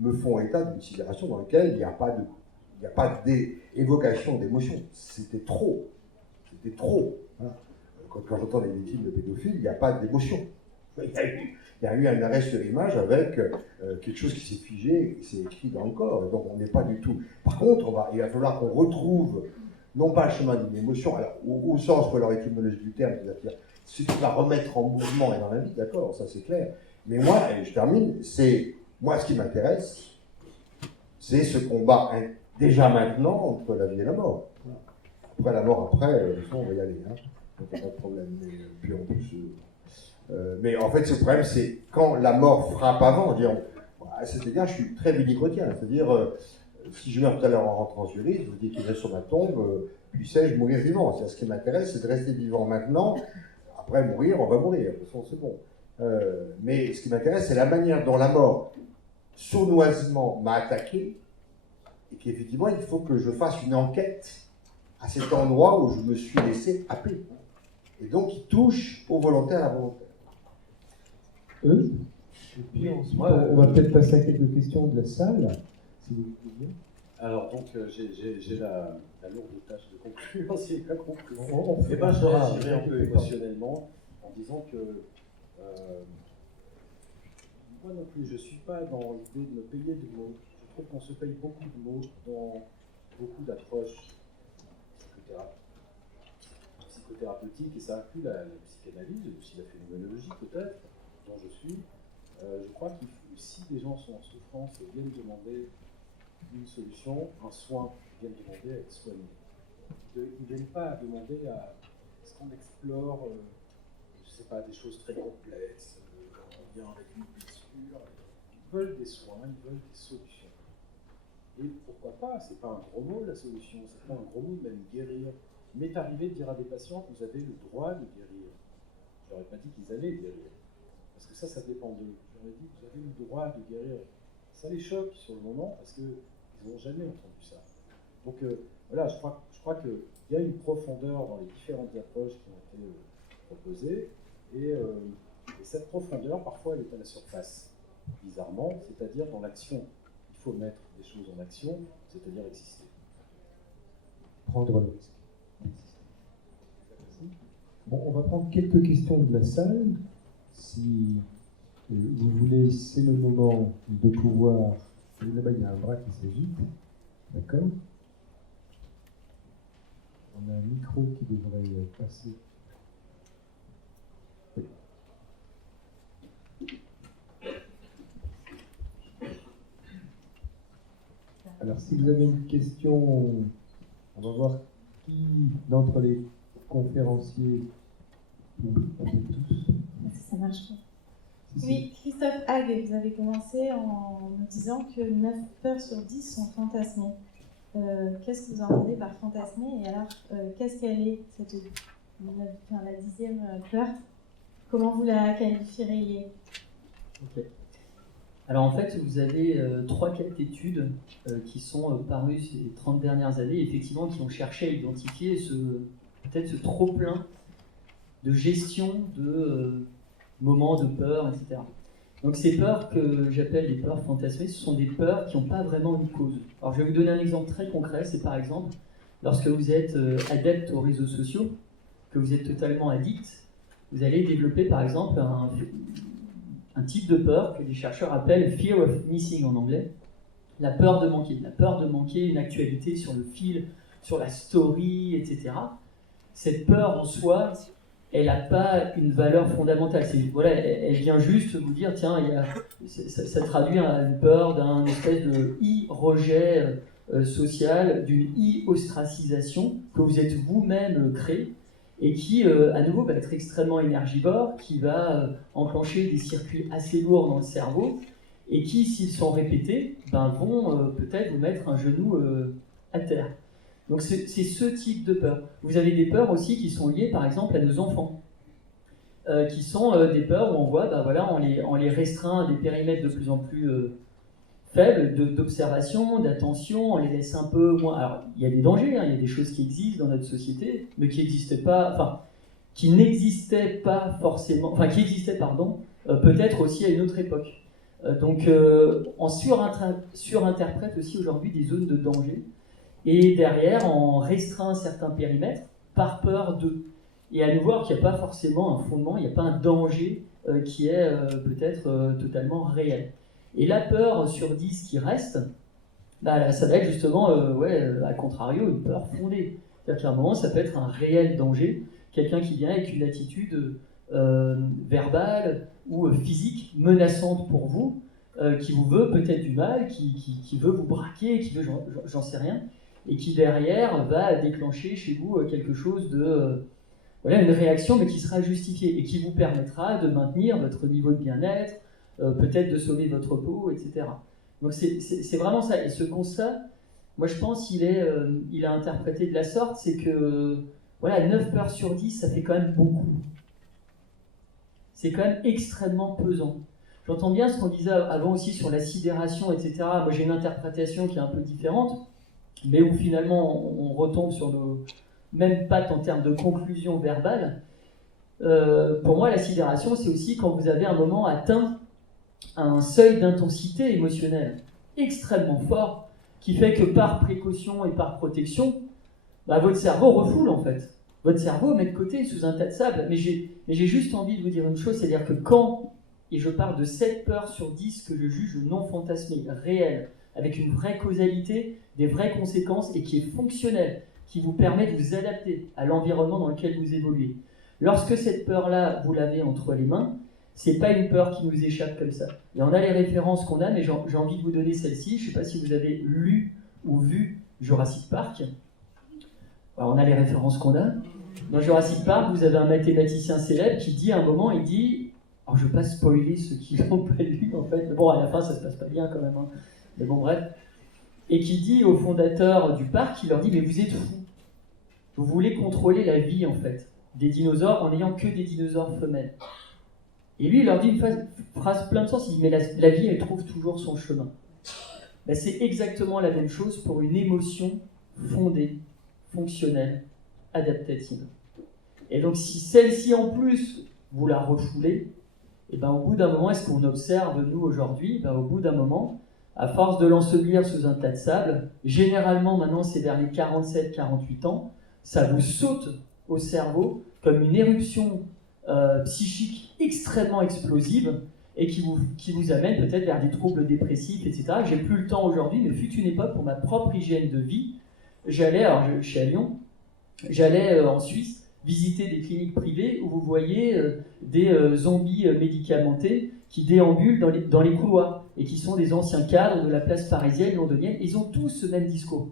me font état d'une sidération dans laquelle il n'y a pas d'évocation d'émotion, c'était trop. Hein. Quand j'entends des victimes de pédophiles, il n'y a pas d'émotion. Il y a eu un arrêt sur image avec quelque chose qui s'est figé, qui s'est écrit dans le corps, et donc on n'est pas du tout. Par contre, il va falloir qu'on retrouve, non pas le chemin d'une émotion, alors, au sens, leur étymologie du terme, c'est-à-dire ce qui va remettre en mouvement et dans la vie, d'accord, ça c'est clair. Mais moi, et je termine, ce qui m'intéresse, c'est ce combat déjà maintenant entre la vie et la mort. Après la mort, on va y aller, hein. Donc il n'y a pas de problème. Puis on peut mais en fait, ce problème, c'est quand la mort frappe avant, à cet égard, je suis très bénicotien. C'est-à-dire, si je viens tout à l'heure en rentrant juriste, je vous dis qu'il est sur ma tombe, puissais-je mourir vivant. Ce qui m'intéresse, c'est de rester vivant maintenant. Après, mourir, on va mourir. De toute façon, c'est bon. Mais ce qui m'intéresse, c'est la manière dont la mort, sournoisement, m'a attaqué, et qu'effectivement, il faut que je fasse une enquête à cet endroit où je me suis laissé happer. Et donc, il touche au volontaire à la volontaire. Eux. Et puis ensuite, on va peut-être passer à quelques questions de la salle, si vous voulez. Alors, donc, j'ai la lourde tâche de conclure, si j'ai bien compris. On Eh ben, je fera réagirai un peu émotionnellement en disant que moi non plus, je ne suis pas dans l'idée de me payer de mots. Je trouve qu'on se paye beaucoup de mots dans beaucoup d'approches psychothérapeutiques, et ça inclut la psychanalyse, aussi la phénoménologie peut-être, dont je suis. Je crois que si des gens sont en souffrance et viennent demander une solution, un soin, ils viennent demander à être soignés. Ils ne viennent pas demander à ce qu'on explore, je ne sais pas, des choses très complexes, en lien avec une blessure. Ils veulent des soins, ils veulent des solutions. Et pourquoi pas, c'est pas un gros mot la solution, c'est pas un gros mot de même guérir. Il m'est arrivé de dire à des patients que vous avez le droit de guérir. Je leur ai pas dit qu'ils allaient guérir, parce que ça dépend d'eux. Je leur ai dit que vous avez le droit de guérir. Ça les choque sur le moment, parce qu'ils n'ont jamais entendu ça. Donc voilà, je crois qu'il y a une profondeur dans les différentes approches qui ont été proposées, et cette profondeur, parfois, elle est à la surface, bizarrement, c'est-à-dire dans l'action. Il faut mettre des choses en action, c'est-à-dire exister. Prendre le risque. Bon, on va prendre quelques questions de la salle. Si vous voulez, c'est le moment de pouvoir... Là-bas, il y a un bras qui s'agite. D'accord. On a un micro qui devrait passer. Oui. Alors, si vous avez une question, on va voir qui d'entre les conférenciers, ou un peu tous. Ça marche pas. Si, Oui, Christophe Hague, vous avez commencé en me disant que 9 peurs sur 10 sont fantasmées. Qu'est-ce que vous entendez par fantasmer? Et alors, qu'est-ce qu'elle est, la 10e peur? Comment vous la qualifieriez? Ok. Alors en fait, vous avez 3-4 études qui sont parues ces 30 dernières années, effectivement, qui ont cherché à identifier peut-être ce trop-plein de gestion de moments de peur, etc. Donc ces peurs que j'appelle les peurs fantasmées, ce sont des peurs qui n'ont pas vraiment une cause. Alors je vais vous donner un exemple très concret, c'est par exemple, lorsque vous êtes adepte aux réseaux sociaux, que vous êtes totalement addict, vous allez développer par exemple un type de peur que les chercheurs appellent fear of missing en anglais, la peur de manquer une actualité sur le fil, sur la story, etc. Cette peur en soi, elle n'a pas une valeur fondamentale. Elle vient juste vous dire, tiens, ça traduit une peur d'un espèce de rejet social, d'une ostracisation que vous êtes vous-même créé, et qui, à nouveau, va être extrêmement énergivore, qui va enclencher des circuits assez lourds dans le cerveau, et qui, s'ils sont répétés, vont peut-être vous mettre un genou à terre. Donc c'est ce type de peur. Vous avez des peurs aussi qui sont liées, par exemple, à nos enfants, qui sont des peurs où on voit, on les restreint à des périmètres de plus en plus faibles d'observation, d'attention, on les laisse un peu moins. Alors, il y a des dangers, il y a des choses qui existent dans notre société, mais qui n'existaient pas forcément, qui existaient, peut-être aussi à une autre époque. Donc, on surinterprète aussi aujourd'hui des zones de danger, et derrière, on restreint certains périmètres par peur d'eux. Et à nous voir qu'il n'y a pas forcément un fondement, il n'y a pas un danger qui est peut-être totalement réel. Et la peur sur 10 qui reste, ça va être justement, à contrario, une peur fondée. C'est-à-dire qu'à un moment, ça peut être un réel danger, quelqu'un qui vient avec une attitude verbale ou physique menaçante pour vous, qui vous veut peut-être du mal, qui veut vous braquer, qui veut, j'en sais rien, et qui derrière va déclencher chez vous quelque chose de... une réaction, mais qui sera justifiée, et qui vous permettra de maintenir votre niveau de bien-être, peut-être de sauver votre peau, etc. Donc c'est vraiment ça. Et ce constat, moi je pense qu'il est interprété de la sorte, c'est que 9 peurs sur 10, ça fait quand même beaucoup. C'est quand même extrêmement pesant. J'entends bien ce qu'on disait avant aussi sur la sidération, etc. Moi j'ai une interprétation qui est un peu différente. mais où finalement on retombe sur nos mêmes pattes en termes de conclusion verbale. Pour moi, la sidération, c'est aussi quand vous avez un moment atteint un seuil d'intensité émotionnelle extrêmement fort, qui fait que par précaution et par protection, votre cerveau refoule en fait. Votre cerveau met de côté sous un tas de sable. Mais j'ai juste envie de vous dire une chose, c'est-à-dire que quand, et je parle de 7 peurs sur 10 que je juge non fantasmées, réelles, avec une vraie causalité, des vraies conséquences, et qui est fonctionnelle, qui vous permet de vous adapter à l'environnement dans lequel vous évoluez. Lorsque cette peur-là, vous l'avez entre les mains, c'est pas une peur qui nous échappe comme ça. Et on a les références qu'on a, mais j'ai envie de vous donner celle-ci. Je ne sais pas si vous avez lu ou vu Jurassic Park. Alors, on a les références qu'on a. Dans Jurassic Park, vous avez un mathématicien célèbre qui dit à un moment, il dit, alors je ne vais pas spoiler ceux qui l'ont pas lu en fait, mais bon, à la fin ça se passe pas bien quand même, hein. Mais bon bref, et qui dit aux fondateurs du parc, il leur dit, mais vous êtes fous, vous voulez contrôler la vie en fait des dinosaures en n'ayant que des dinosaures femelles. Et lui, il leur dit une phrase plein de sens, il dit, mais la vie, elle trouve toujours son chemin. Ben, c'est exactement la même chose pour une émotion fondée, fonctionnelle, adaptative. Et donc, si celle-ci, en plus, vous la refoulez, et ben, au bout d'un moment, est-ce qu'on observe, nous, aujourd'hui, ben, au bout d'un moment, à force de l'ensevelir sous un tas de sable, généralement, maintenant, c'est vers les 47-48 ans, ça vous saute au cerveau comme une éruption psychique extrêmement explosive et qui vous amène peut-être vers des troubles dépressifs, etc. J'ai plus le temps aujourd'hui, mais fut une époque pour ma propre hygiène de vie. J'allais, alors je suis à Lyon, j'allais en Suisse visiter des cliniques privées où vous voyez des zombies médicamentés qui déambulent dans les couloirs et qui sont des anciens cadres de la place parisienne, londonienne. Ils ont tous ce même discours.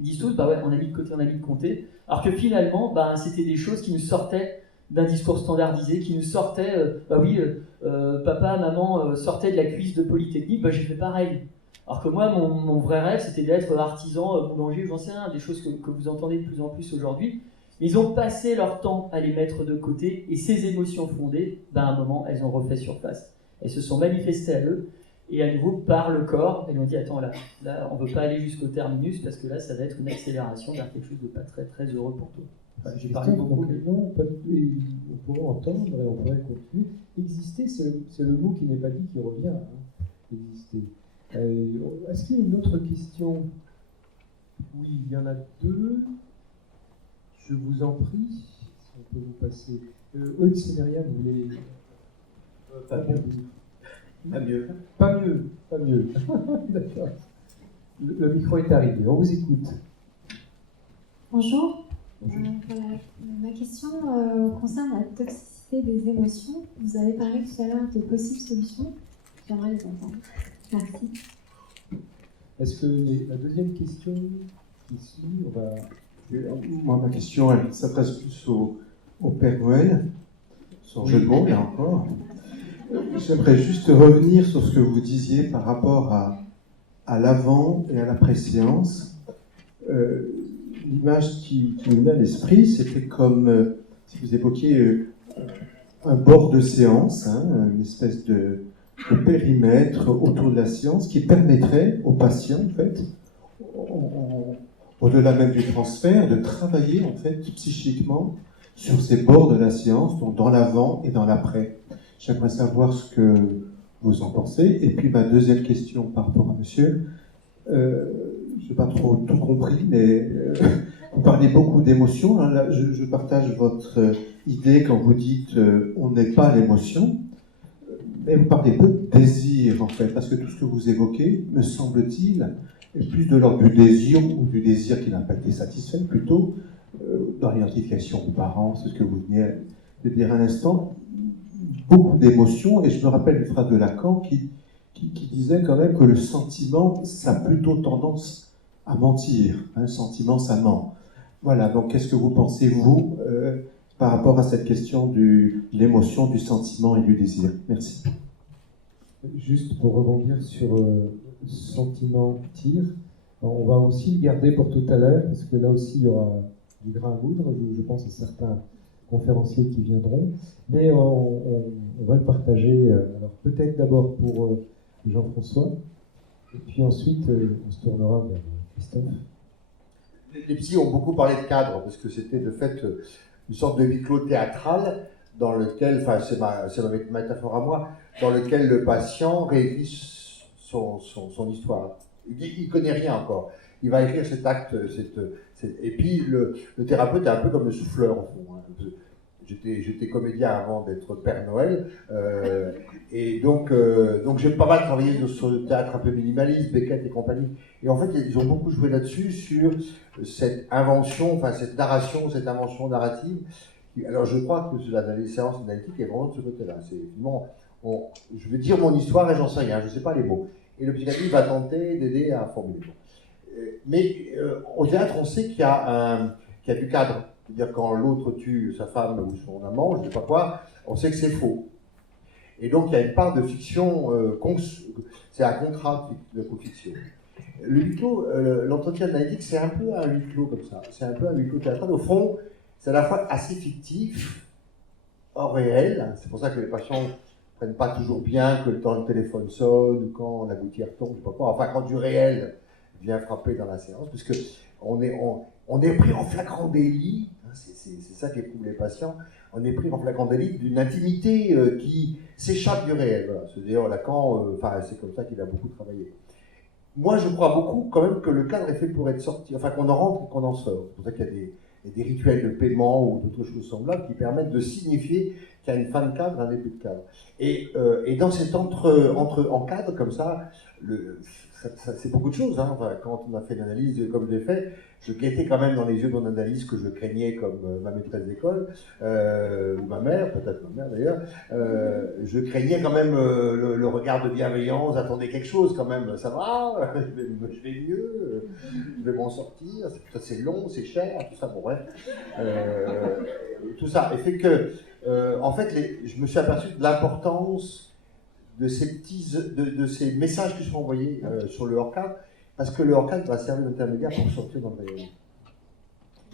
Ils disent tous, bah ouais, on a mis de côté, on a mis de côté. Alors que finalement, c'était des choses qui nous sortaient d'un discours standardisé, qui nous sortaient, papa, maman sortaient de la cuisse de Polytechnique, j'ai fait pareil. Alors que moi, mon vrai rêve, c'était d'être artisan, boulanger, j'en sais rien, des choses que vous entendez de plus en plus aujourd'hui. Mais ils ont passé leur temps à les mettre de côté, et ces émotions fondées, à un moment, elles ont refait surface. Elles se sont manifestées à eux, et à nouveau par le corps, et on dit, attends, là on ne veut pas aller jusqu'au terminus, parce que là, ça va être une accélération vers quelque chose de pas très, très heureux pour toi. Enfin, j'ai parlé beaucoup. Non, pas du tout. Et on pourrait entendre et on pourrait continuer. Exister, c'est le mot qui n'est pas dit qui revient. Hein. Exister. Est-ce qu'il y a une autre question? Oui, il y en a deux. Je vous en prie, si on peut vous passer. Eudes Séméria, vous voulez... Pas mieux. Pas mieux. Pas mieux, pas mieux. D'accord. Le micro est arrivé, on vous écoute. Bonjour. Voilà. Ma question concerne la toxicité des émotions. Vous avez parlé tout à l'heure de possibles solutions. J'aimerais les entendre. Merci. Est-ce que la deuxième question qui suit, on va... Moi, ma question, elle s'adresse plus au Père Noël, sans jeu de mots, là encore. J'aimerais juste revenir sur ce que vous disiez par rapport à l'avant et à l'après-séance. L'image qui me vient à l'esprit, c'était comme si vous évoquiez un bord de séance, une espèce de périmètre autour de la séance qui permettrait aux patients, en fait, au-delà même du transfert, de travailler en fait psychiquement sur ces bords de la séance, donc dans l'avant et dans l'après. J'aimerais savoir ce que vous en pensez. Et puis ma deuxième question par rapport à monsieur, je n'ai pas trop tout compris, mais vous parlez beaucoup d'émotions. Hein, là, je partage votre idée quand vous dites on n'est pas l'émotion, mais vous parlez peu de désir en fait, parce que tout ce que vous évoquez, me semble-t-il, est plus de l'ordre du désir ou du désir qui n'a pas été satisfait, plutôt dans l'identification aux parents, c'est ce que vous veniez de dire à l'instant, beaucoup d'émotions, et je me rappelle une phrase de Lacan qui disait quand même que le sentiment, ça a plutôt tendance à mentir, un sentiment, ça ment. Voilà, donc qu'est-ce que vous pensez, vous, par rapport à cette question de l'émotion, du sentiment et du désir? Merci. Juste pour rebondir sur sentiment-tir, on va aussi le garder pour tout à l'heure, parce que là aussi il y aura du grain à moudre, je pense à certains conférenciers qui viendront, mais on va le partager, alors peut-être d'abord pour Jean-François, et puis ensuite on se tournera vers Christophe. Les psys ont beaucoup parlé de cadre, parce que c'était de fait une sorte de huis clos théâtral dans lequel, enfin c'est ma métaphore à moi, dans lequel le patient réécrit son histoire. Il connaît rien encore. Il va écrire cet acte, et puis le thérapeute est un peu comme le souffleur au fond. Hein. J'étais comédien avant d'être Père Noël, et donc j'ai pas mal travaillé sur le théâtre un peu minimaliste, Beckett et compagnie. Et en fait, ils ont beaucoup joué là-dessus, sur cette invention, enfin cette narration, cette invention narrative. Alors je crois que la séance analytique est vraiment de ce côté-là. C'est finalement, je vais dire mon histoire et j'en sais rien, je ne sais pas les mots. Et le psychanalyste va tenter d'aider à formuler. Mais au théâtre, on sait qu'il y a du cadre. C'est-à-dire quand l'autre tue sa femme ou son amant, je ne sais pas quoi, on sait que c'est faux. Et donc il y a une part de fiction, c'est un contrat de co-fiction. Le huis clos, l'entretien analytique, c'est un peu un huis clos comme ça. C'est un peu un huis clos théâtral. Au fond, c'est à la fois assez fictif, hors réel. C'est pour ça que les patients ne prennent pas toujours bien que quand le téléphone sonne, ou quand la gouttière tombe, je ne sais pas quoi. Enfin, quand du réel vient frapper dans la séance, puisque on est pris en flagrant délit. C'est ça qui éprouve les patients. On est pris en flagrant délit d'une intimité qui s'échappe du réel. Voilà. C'est-à-dire Lacan, c'est comme ça qu'il a beaucoup travaillé. Moi, je crois beaucoup quand même que le cadre est fait pour être sorti, enfin qu'on en rentre et qu'on en sort. C'est pour ça qu'il y a des rituels de paiement ou d'autres choses semblables qui permettent de signifier qu'il y a une fin de cadre, un début de cadre. Et dans cet en cadre comme ça, c'est beaucoup de choses. Hein. Enfin, quand on a fait l'analyse comme je l'ai fait, je guettais quand même dans les yeux de mon analyse que je craignais comme ma maîtresse d'école, ou ma mère, peut-être ma mère d'ailleurs, je craignais quand même le regard de bienveillance, j'attendais quelque chose quand même, ça va, je vais mieux, je vais m'en sortir, c'est long, c'est cher, tout ça, bon bref. Tout ça, et fait que, en fait, je me suis aperçu de l'importance de ces messages qui sont envoyés sur le hors-cadre, parce que le hors-cadre va servir d'intermédiaire pour sortir dans le réel.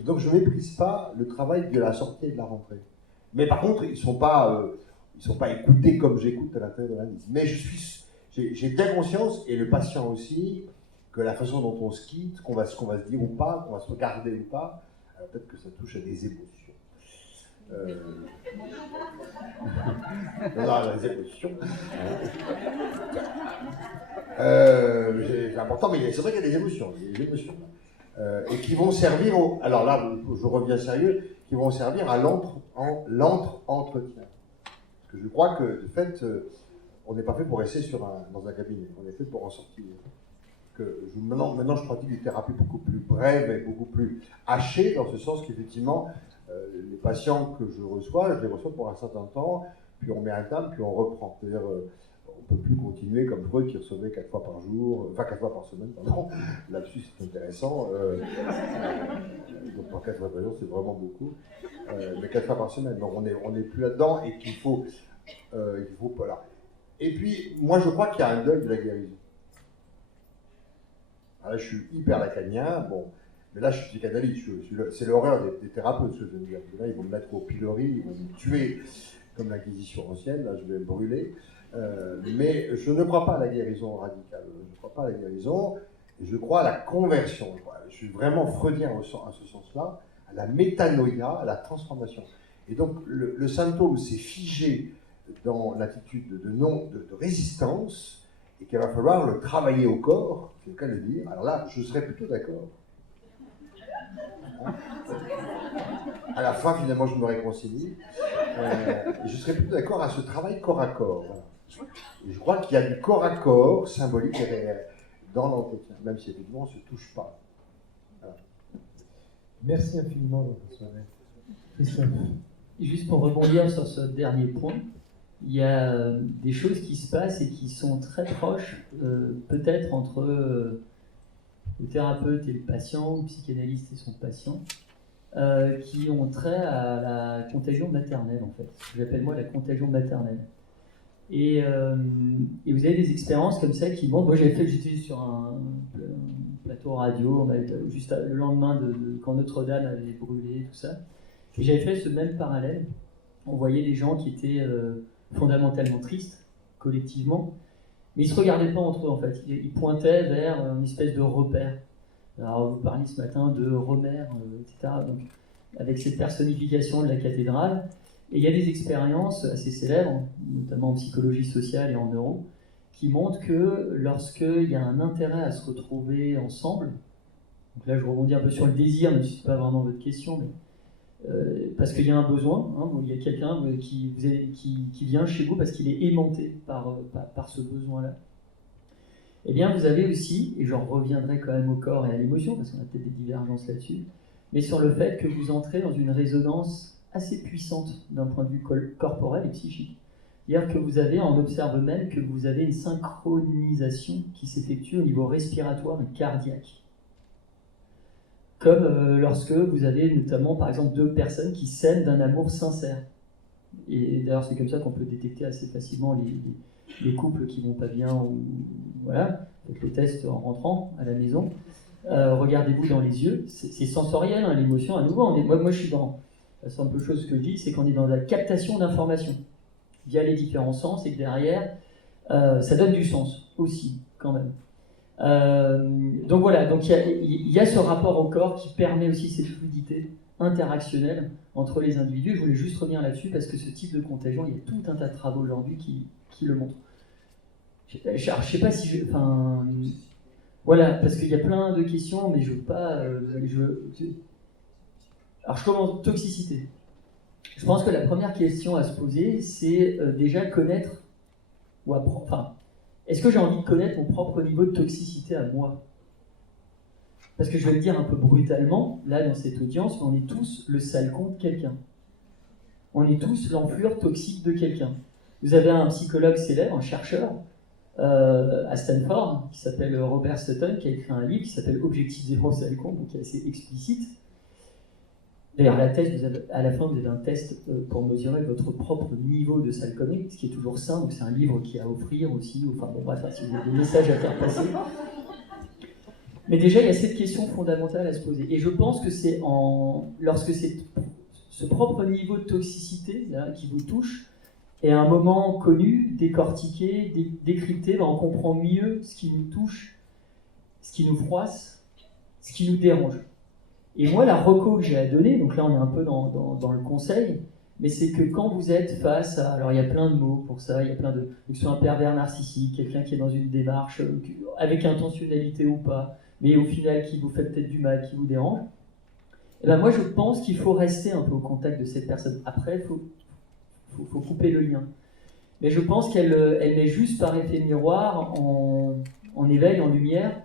Donc je ne méprise pas le travail de la sortie et de la rentrée. Mais par contre, ils ne sont pas écoutés comme j'écoute à l'intérieur de l'analyse. Mais j'ai bien conscience, et le patient aussi, que la façon dont on se quitte, qu'on va se dire ou pas, qu'on va se regarder ou pas, peut-être que ça touche à des émotions. Les émotions. C'est important, mais c'est vrai qu'il y a des émotions. Et qui vont servir alors là, je reviens sérieux, qui vont servir à l'entre-entretien. Parce que je crois que, de fait, on n'est pas fait pour rester dans un cabinet, on est fait pour en sortir. Maintenant, je pratique des thérapies beaucoup plus brèves et beaucoup plus hachées, dans ce sens qu'effectivement, les patients que je les reçois pour un certain temps, puis on met un terme, puis on reprend. C'est-à-dire, on ne peut plus continuer comme Freud qui recevait 4 fois par semaine, pardon. Là-dessus, c'est intéressant. Donc, par 4 fois par jour, c'est vraiment beaucoup. Mais 4 fois par semaine, donc on n'est plus là-dedans, et qu'il faut voilà. Et puis, moi, je crois qu'il y a un deuil de la guérison. Alors là, je suis hyper lacanien, bon. Mais là, je suis psychanalyste, c'est l'horreur des thérapeutes, ce que je veux dire. Là, ils vont me mettre au pilori, ils vont me tuer comme l'Inquisition ancienne, là, je vais me brûler. Mais je ne crois pas à la guérison radicale, je ne crois pas à la guérison, je crois à la conversion. Je suis vraiment freudien à ce sens-là, à la métanoïa, à la transformation. Et donc, le symptôme s'est figé dans l'attitude de résistance, et qu'il va falloir le travailler au corps, c'est le cas de le dire. Alors là, je serais plutôt d'accord. À la fin, finalement, je me réconcilie. Je serais plutôt d'accord à ce travail corps à corps. Voilà. Et je crois qu'il y a du corps à corps symbolique et réel dans l'entretien, même si effectivement on ne se touche pas. Voilà. Merci infiniment de votre soirée. Christophe. Juste pour rebondir sur ce dernier point, il y a des choses qui se passent et qui sont très proches, peut-être entre le thérapeute et le patient, le psychanalyste et son patient, qui ont trait à la contagion maternelle, en fait. Ce que j'appelle moi la contagion maternelle. Et vous avez des expériences comme ça qui montrent. Moi, j'étais sur un plateau radio, juste le lendemain de quand Notre-Dame avait brûlé, tout ça. Et j'avais fait ce même parallèle. On voyait des gens qui étaient fondamentalement tristes, collectivement, mais ils ne se regardaient pas entre eux, en fait. Ils pointaient vers une espèce de repère. Alors, vous parliez ce matin de Romer, etc. Donc, avec cette personnification de la cathédrale. Et il y a des expériences assez célèbres, notamment en psychologie sociale et en neuro, qui montrent que lorsqu'il y a un intérêt à se retrouver ensemble, donc là je rebondis un peu sur le désir, mais ce n'est pas vraiment votre question, mais, parce qu'il y a un besoin, hein, il y a quelqu'un qui vient chez vous parce qu'il est aimanté par ce besoin-là. Eh bien vous avez aussi, et j'en reviendrai quand même au corps et à l'émotion, parce qu'on a peut-être des divergences là-dessus, mais sur le fait que vous entrez dans une résonance assez puissante d'un point de vue corporel et psychique. C'est-à-dire que vous avez, on observe même que vous avez une synchronisation qui s'effectue au niveau respiratoire et cardiaque. Comme lorsque vous avez notamment, par exemple, deux personnes qui s'aiment d'un amour sincère. Et d'ailleurs, c'est comme ça qu'on peut détecter assez facilement les couples qui vont pas bien, ou voilà, avec le test en rentrant à la maison. Regardez-vous dans les yeux, c'est sensoriel, hein, l'émotion à nouveau. Moi, je suis dans... C'est un peu chose que je dis, c'est qu'on est dans la captation d'informations via les différents sens, et que derrière, ça donne du sens aussi, quand même. Donc voilà, donc il y a ce rapport au corps qui permet aussi cette fluidité interactionnelle entre les individus. Je voulais juste revenir là-dessus parce que ce type de contagion, il y a tout un tas de travaux aujourd'hui qui le montrent. Je sais pas si enfin, voilà, parce qu'il y a plein de questions, mais je veux pas... Alors je commence, toxicité. Je pense que la première question à se poser, c'est déjà connaître, ou apprendre, enfin, est-ce que j'ai envie de connaître mon propre niveau de toxicité à moi? Parce que je vais le dire un peu brutalement, là dans cette audience, on est tous le sale con de quelqu'un. On est tous l'enflure toxique de quelqu'un. Vous avez un psychologue célèbre, un chercheur, à Stanford, qui s'appelle Robert Sutton, qui a écrit un livre qui s'appelle Objectif Zéro Sale Con, donc qui est assez explicite. D'ailleurs, à la fin, vous avez un test pour mesurer votre propre niveau de salconé, ce qui est toujours sain, donc c'est un livre qui est à offrir aussi, enfin bon bref, si vous avez des messages à faire passer. Mais déjà, il y a cette question fondamentale à se poser. Et je pense que c'est lorsque c'est ce propre niveau de toxicité là, qui vous touche, et à un moment connu, décortiqué, décrypté, on comprend mieux ce qui nous touche, ce qui nous froisse, ce qui nous dérange. Et moi, la reco que j'ai à donner, donc là on est un peu dans le conseil, mais c'est que quand vous êtes face à... Alors il y a plein de mots pour ça, il y a plein de... Que ce soit un pervers narcissique, quelqu'un qui est dans une démarche avec intentionnalité ou pas, mais au final qui vous fait peut-être du mal, qui vous dérange, et ben moi je pense qu'il faut rester un peu au contact de cette personne. Après, il faut couper le lien. Mais je pense qu'elle met juste par effet miroir, en éveil, en lumière,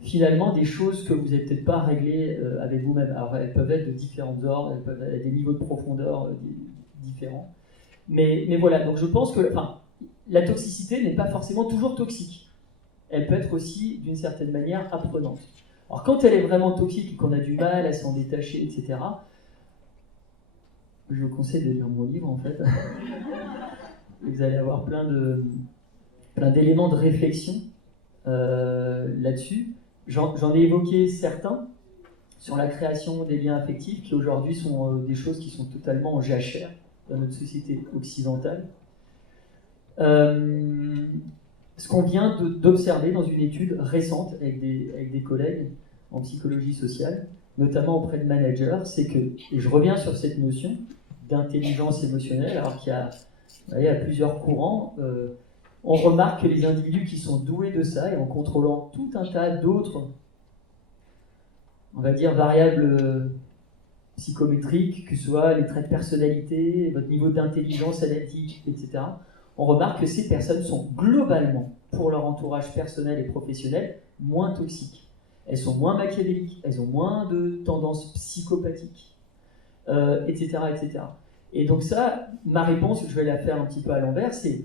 finalement des choses que vous n'avez peut-être pas réglées avec vous-même. Alors elles peuvent être de différents ordres, elles peuvent être des niveaux de profondeur différents. Mais voilà, donc je pense que la toxicité n'est pas forcément toujours toxique. Elle peut être aussi, d'une certaine manière, apprenante. Alors quand elle est vraiment toxique et qu'on a du mal à s'en détacher, etc., je vous conseille de lire mon livre en fait. Vous allez avoir plein d'éléments de réflexion là-dessus. J'en ai évoqué certains sur la création des liens affectifs qui aujourd'hui sont des choses qui sont totalement en jachère dans notre société occidentale. Ce qu'on vient d'observer dans une étude récente avec des collègues en psychologie sociale, notamment auprès de managers, c'est que, et je reviens sur cette notion d'intelligence émotionnelle, alors qu'il y a plusieurs courants, on remarque que les individus qui sont doués de ça, et en contrôlant tout un tas d'autres, on va dire, variables psychométriques, que ce soit les traits de personnalité, votre niveau d'intelligence analytique, etc., on remarque que ces personnes sont globalement, pour leur entourage personnel et professionnel, moins toxiques. Elles sont moins machiavéliques, elles ont moins de tendances psychopathiques, etc., etc. Et donc ça, ma réponse, je vais la faire un petit peu à l'envers, c'est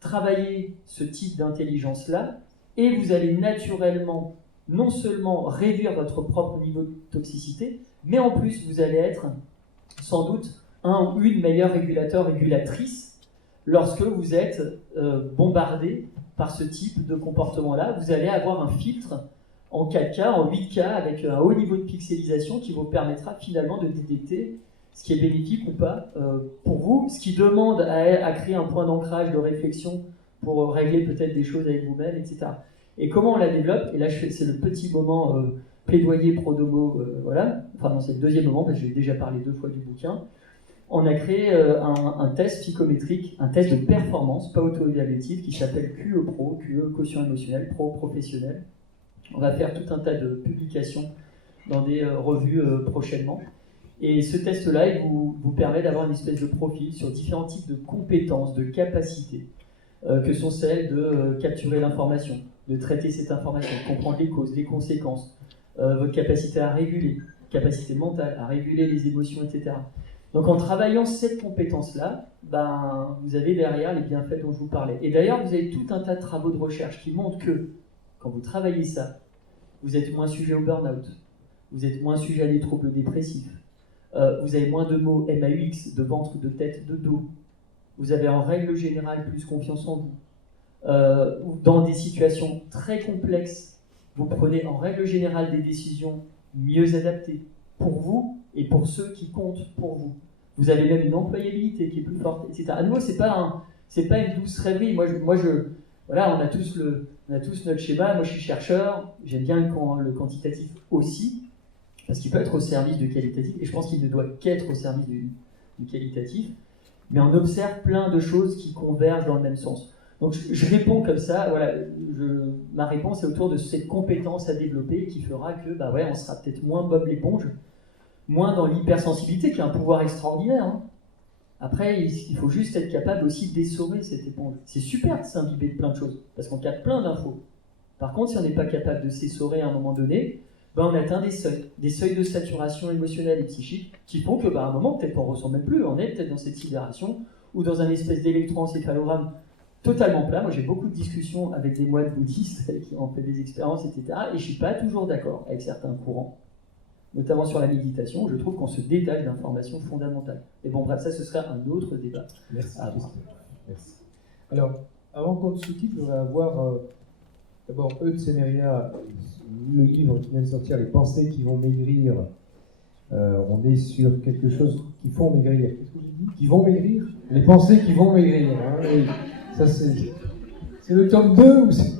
travailler ce type d'intelligence-là, et vous allez naturellement, non seulement réduire votre propre niveau de toxicité, mais en plus, vous allez être sans doute un ou une meilleure régulatrice lorsque vous êtes bombardé par ce type de comportement-là. Vous allez avoir un filtre en 4K, en 8K, avec un haut niveau de pixelisation qui vous permettra finalement de détecter ce qui est bénéfique ou pas pour vous, ce qui demande à créer un point d'ancrage, de réflexion pour régler peut-être des choses avec vous-même, etc. Et comment on la développe? Et là, c'est le petit moment plaidoyer pro domo, voilà, enfin non, c'est le deuxième moment, parce que j'ai déjà parlé 2 fois du bouquin. On a créé un test psychométrique, un test de performance, pas auto-évaluatif, qui s'appelle QE Pro, QE quotient émotionnel, pro professionnel. On va faire tout un tas de publications dans des revues prochainement. Et ce test-là, il vous permet d'avoir une espèce de profil sur différents types de compétences, de capacités, que sont celles de capturer l'information, de traiter cette information, de comprendre les causes, les conséquences, votre capacité à réguler, capacité mentale, à réguler les émotions, etc. Donc en travaillant cette compétence-là, ben, vous avez derrière les bienfaits dont je vous parlais. Et d'ailleurs, vous avez tout un tas de travaux de recherche qui montrent que quand vous travaillez ça, vous êtes moins sujet au burn-out, vous êtes moins sujet à des troubles dépressifs, vous avez moins de mots MAUX, de ventre, de tête, de dos, vous avez en règle générale plus confiance en vous. Dans des situations très complexes, vous prenez en règle générale des décisions mieux adaptées pour vous et pour ceux qui comptent pour vous. Vous avez même une employabilité qui est plus forte, etc. À nouveau, c'est pas une douce rêverie. Voilà, on a tous notre schéma. Moi, je suis chercheur. J'aime bien le quantitatif aussi, parce qu'il peut être au service du qualitatif, et je pense qu'il ne doit qu'être au service du qualitatif. Mais on observe plein de choses qui convergent dans le même sens. Donc, je réponds comme ça. Voilà, ma réponse est autour de cette compétence à développer qui fera que, bah ouais, on sera peut-être moins Bob l'éponge, moins dans l'hypersensibilité, qui est un pouvoir extraordinaire. Hein. Après, il faut juste être capable aussi d'essorer cette éponge. C'est super de s'imbiber de plein de choses, parce qu'on capte plein d'infos. Par contre, si on n'est pas capable de s'essorer à un moment donné, ben on atteint des seuils de saturation émotionnelle et psychique, qui font que, à un moment, peut-être qu'on ne ressent même plus, on est peut-être dans cette sidération, ou dans un espèce d'électroencéphalogramme totalement plat. Moi, j'ai beaucoup de discussions avec des moines bouddhistes qui ont fait des expériences, etc., et je ne suis pas toujours d'accord avec certains courants, notamment sur la méditation, où je trouve qu'on se détache d'informations fondamentales. Et bon, bref, ça, ce serait un autre débat. Merci. Merci. Alors, avant qu'on se quitte, je voudrais avoir d'abord Eudes Semeria, le livre qui vient de sortir, Les pensées qui vont maigrir. On est sur quelque chose qui font maigrir. Qu'est-ce que j'ai dit? Qui vont maigrir? Les pensées qui vont maigrir. Hein, et ça, c'est le tome 2 ou c'est...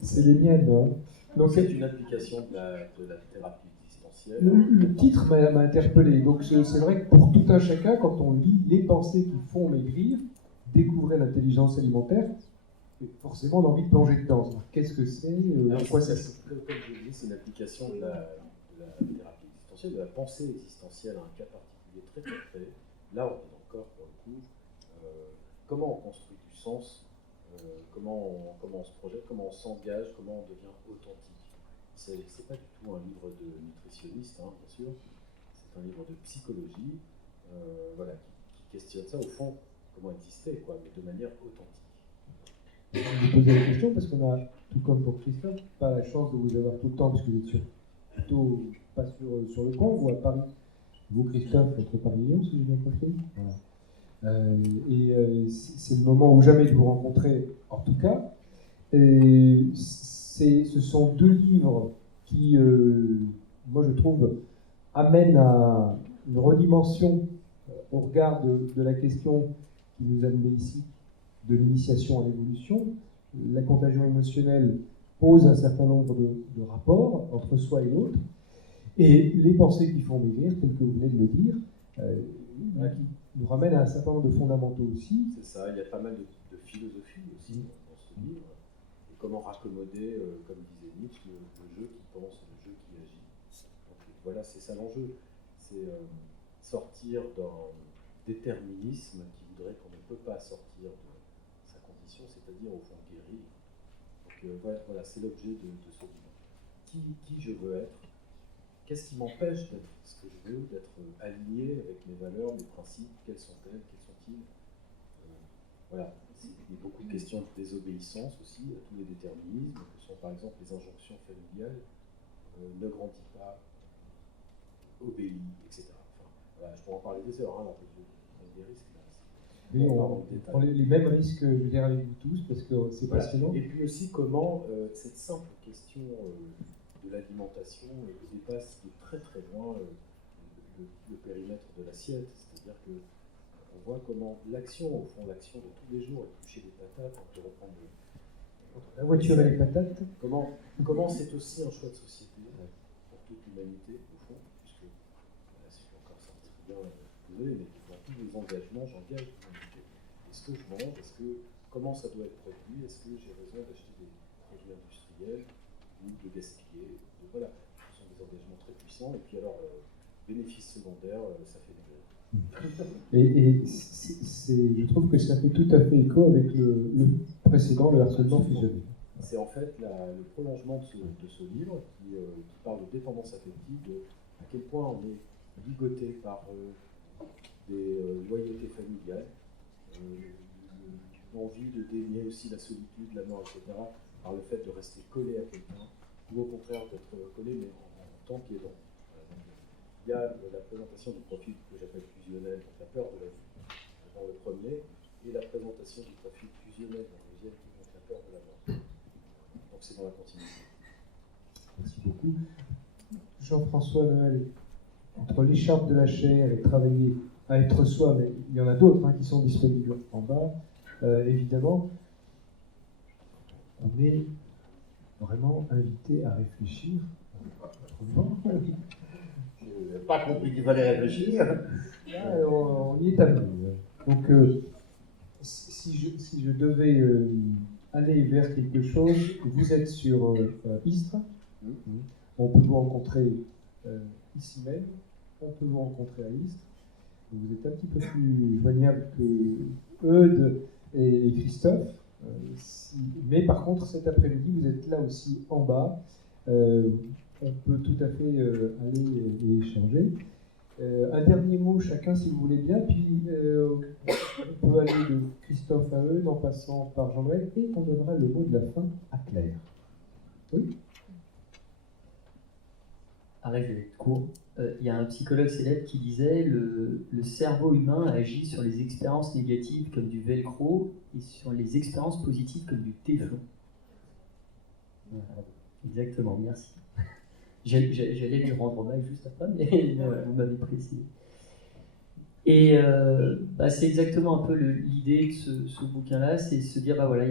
C'est les miennes. Hein. Donc c'est une application de la thérapie existentielle. Le titre m'a interpellé. Donc c'est vrai que pour tout un chacun, quand on lit Les pensées qui font maigrir, découvrez l'intelligence alimentaire, forcément on a envie de plonger dedans. Alors, qu'est-ce que c'est? Comme je l'ai dit, c'est une application de la thérapie existentielle, de la pensée existentielle à un cas particulier très concret. Là, on est encore pour le coup. Comment on construit du sens? Comment on se projette, comment on s'engage, comment on devient authentique. C'est pas du tout un livre de nutritionniste, hein, bien sûr. C'est un livre de psychologie, voilà, qui questionne ça au fond, comment exister, quoi, mais de manière authentique. Je vais vous poser la question parce qu'on a, tout comme pour Christophe, pas la chance de vous avoir tout le temps parce que vous êtes plutôt pas sur le pont, vous à Paris. Vous, Christophe, entre Paris et Lyon, si j'ai bien compris. Voilà. C'est le moment ou jamais de vous rencontrer, en tout cas. Ce sont 2 livres qui, moi je trouve, amènent à une redimension au regard de la question qui nous a amené ici, de l'initiation à l'évolution. La contagion émotionnelle pose un certain nombre de rapports entre soi et l'autre. Et les pensées qui font maigrir, telles que vous venez de le dire, nous ramène à un certain nombre de fondamentaux aussi. C'est ça, il y a pas mal de philosophie aussi dans ce livre. Et comment raccommoder, comme disait Nietzsche, le jeu qui pense, le jeu qui agit. Donc voilà, c'est ça l'enjeu. C'est sortir d'un déterminisme qui voudrait qu'on ne peut pas sortir de sa condition, c'est-à-dire au fond guérir. Donc voilà, c'est l'objet de ce livre. Qui je veux être? Qu'est-ce qui m'empêche d'être ce que je veux, d'être aligné avec mes valeurs, mes principes? Quelles sont-elles? Quels sont-ils? Voilà, il y a beaucoup de questions de désobéissance aussi à tous les déterminismes, que sont par exemple les injonctions familiales, ne grandis pas, obéis, etc. Enfin, voilà, je pourrais en parler des heures, hein, des risques. Là. Oui, on prend les mêmes risques, je veux dire, avec vous tous, parce que c'est passionnant. Et puis aussi comment cette simple question de l'alimentation dépasse de très très loin le périmètre de l'assiette. C'est-à-dire que on voit comment l'action, au fond, l'action de tous les jours, éplucher des patates, pour reprendre La voiture et les patates. Comment c'est aussi un choix de société pour toute l'humanité, au fond, puisque là, si je peux encore sortir bien poser, mais dans tous les engagements, j'engage l'humanité. Est-ce que je mange? Comment ça doit être produit? Est-ce que j'ai raison d'acheter des produits industriels ou de gaspiller? Voilà, ce sont des engagements très puissants. Et puis alors, bénéfices secondaires, ça fait des guerres. Et je trouve que ça fait tout à fait écho avec le précédent, le harcèlement fusionné. C'est en fait le prolongement de ce livre qui parle de dépendance affective, de à quel point on est ligoté par des loyautés familiales, l'envie de dénier aussi la solitude, la mort, etc., par le fait de rester collé à quelqu'un, ou au contraire d'être collé, mais en tant qu'aidant. Il y a la présentation du profil que j'appelle fusionnel, donc la peur de la vie, dans le premier, et la présentation du profil fusionnel dans le deuxième, qui montre la peur de la mort. Donc c'est dans la continuité. Merci beaucoup. Jean-François Noël, entre l'écharpe de la chair et travailler à être soi, mais il y en a d'autres qui sont disponibles en bas, évidemment, on est vraiment invité à réfléchir. Je n'ai pas compris qu'il fallait réfléchir. Là, on y est amené. Donc, si je devais aller vers quelque chose, vous êtes sur Istres. On peut vous rencontrer ici même. On peut vous rencontrer à Istres. Vous êtes un petit peu plus joignable que Eudes et Christophe. Mais par contre, cet après-midi, vous êtes là aussi en bas. On peut tout à fait aller et échanger. Un dernier mot chacun, si vous voulez bien, puis on peut aller de Christophe à Eudes en passant par Jean-Noël, et on donnera le mot de la fin à Claire. Oui. Arrête, je vais être court. Il y a un psychologue célèbre qui disait le cerveau humain agit sur les expériences négatives comme du velcro et sur les expériences positives comme du téflon. Voilà. Exactement, merci. J'allais lui rendre hommage juste après, mais vous m'avez précisé. Et c'est exactement un peu l'idée de ce bouquin-là, c'est se dire, voilà,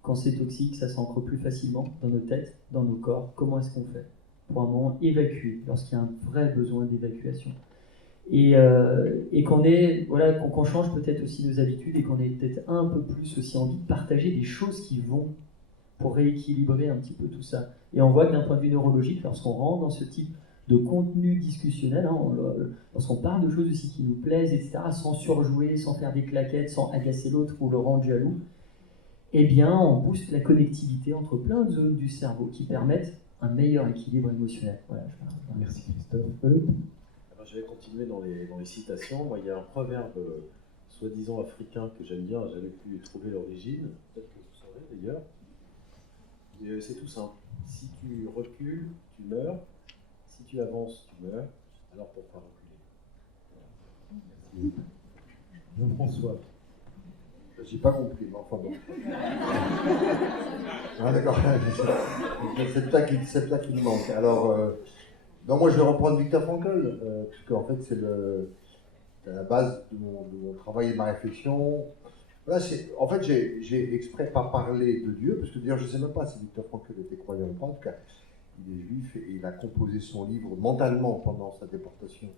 quand c'est toxique, ça s'ancre plus facilement dans nos têtes, dans nos corps. Comment est-ce qu'on fait pour un moment évacuer, lorsqu'il y a un vrai besoin d'évacuation. Et qu'on change peut-être aussi nos habitudes et qu'on ait peut-être un peu plus aussi envie de partager des choses qui vont pour rééquilibrer un petit peu tout ça. Et on voit que d'un point de vue neurologique, lorsqu'on rentre dans ce type de contenu discussionnel, lorsqu'on parle de choses aussi qui nous plaisent, etc., sans surjouer, sans faire des claquettes, sans agacer l'autre ou le rendre jaloux, eh bien, on booste la connectivité entre plein de zones du cerveau qui permettent un meilleur équilibre émotionnel. Voilà, merci Christophe. Alors, je vais continuer dans les citations. Moi, il y a un proverbe soi-disant africain que j'aime bien, j'avais pu trouver l'origine, peut-être que vous saurez d'ailleurs. C'est tout simple. Si tu recules, tu meurs. Si tu avances, tu meurs. Alors pourquoi reculer? Merci. Jean-François. J'ai pas compris, mais enfin bon. Ah, d'accord. C'est ça qui me manque. Alors, moi je vais reprendre Viktor Frankl, puisque en fait c'est la base de mon travail et de ma réflexion. Là, en fait, j'ai exprès pas parlé de Dieu, parce que d'ailleurs, je ne sais même pas si Viktor Frankl était croyant ou pas. En tout cas, il est juif et il a composé son livre mentalement pendant sa déportation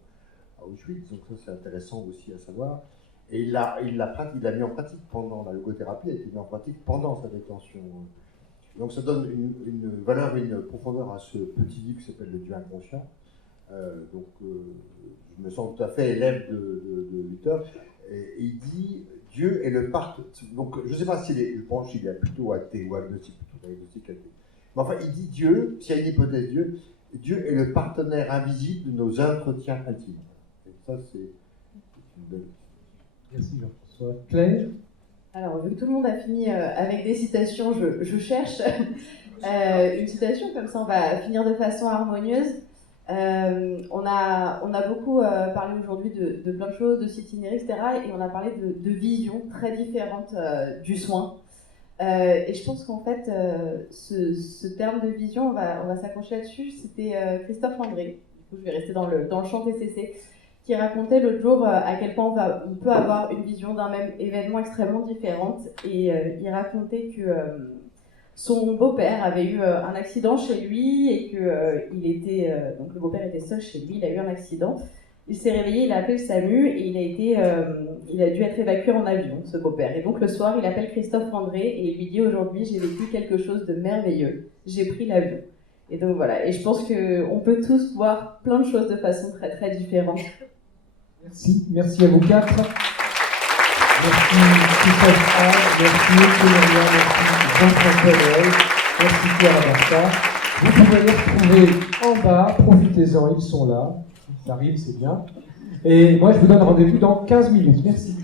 à Auschwitz. Donc ça, c'est intéressant aussi à savoir. Et il l'a mis en pratique pendant la logothérapie, a été mis en pratique pendant sa détention. Donc ça donne une valeur et une profondeur à ce petit livre qui s'appelle Le Dieu inconscient. Je me sens tout à fait élève de Luther. Et il dit Dieu est le partenaire. Donc je ne sais pas s'il est plutôt athée ou agnostique, plutôt agnostique athée. Mais enfin, il dit Dieu, s'il y a une hypothèse Dieu est le partenaire invisible de nos entretiens intimes. Et ça, c'est une belle. Merci Jean-François. Claire? Alors, vu que tout le monde a fini avec des citations, je cherche une citation, comme ça on va finir de façon harmonieuse. On a beaucoup parlé aujourd'hui de plein de choses, de s'itinérer, etc. Et on a parlé de visions très différentes du soin. Et je pense qu'en fait, ce terme de vision, on va s'accrocher là-dessus. C'était Christophe André, du coup je vais rester dans le champ TCC, qui racontait l'autre jour à quel point on peut avoir une vision d'un même événement extrêmement différente. Et il racontait que son beau-père avait eu un accident chez lui et que donc le beau-père était seul chez lui, il a eu un accident. Il s'est réveillé, il a appelé le SAMU et il a dû être évacué en avion, ce beau-père. Et donc le soir, il appelle Christophe André et il lui dit: aujourd'hui, j'ai vécu quelque chose de merveilleux, j'ai pris l'avion. Et donc voilà, et je pense qu'on peut tous voir plein de choses de façon très très différente. Merci à vous quatre. Merci Christophe A, merci Célia, merci Jean-François Noël, merci Pierre Abarca. Vous pouvez les retrouver en bas, profitez-en, ils sont là. Ça arrive, c'est bien. Et moi, je vous donne rendez-vous dans 15 minutes. Merci.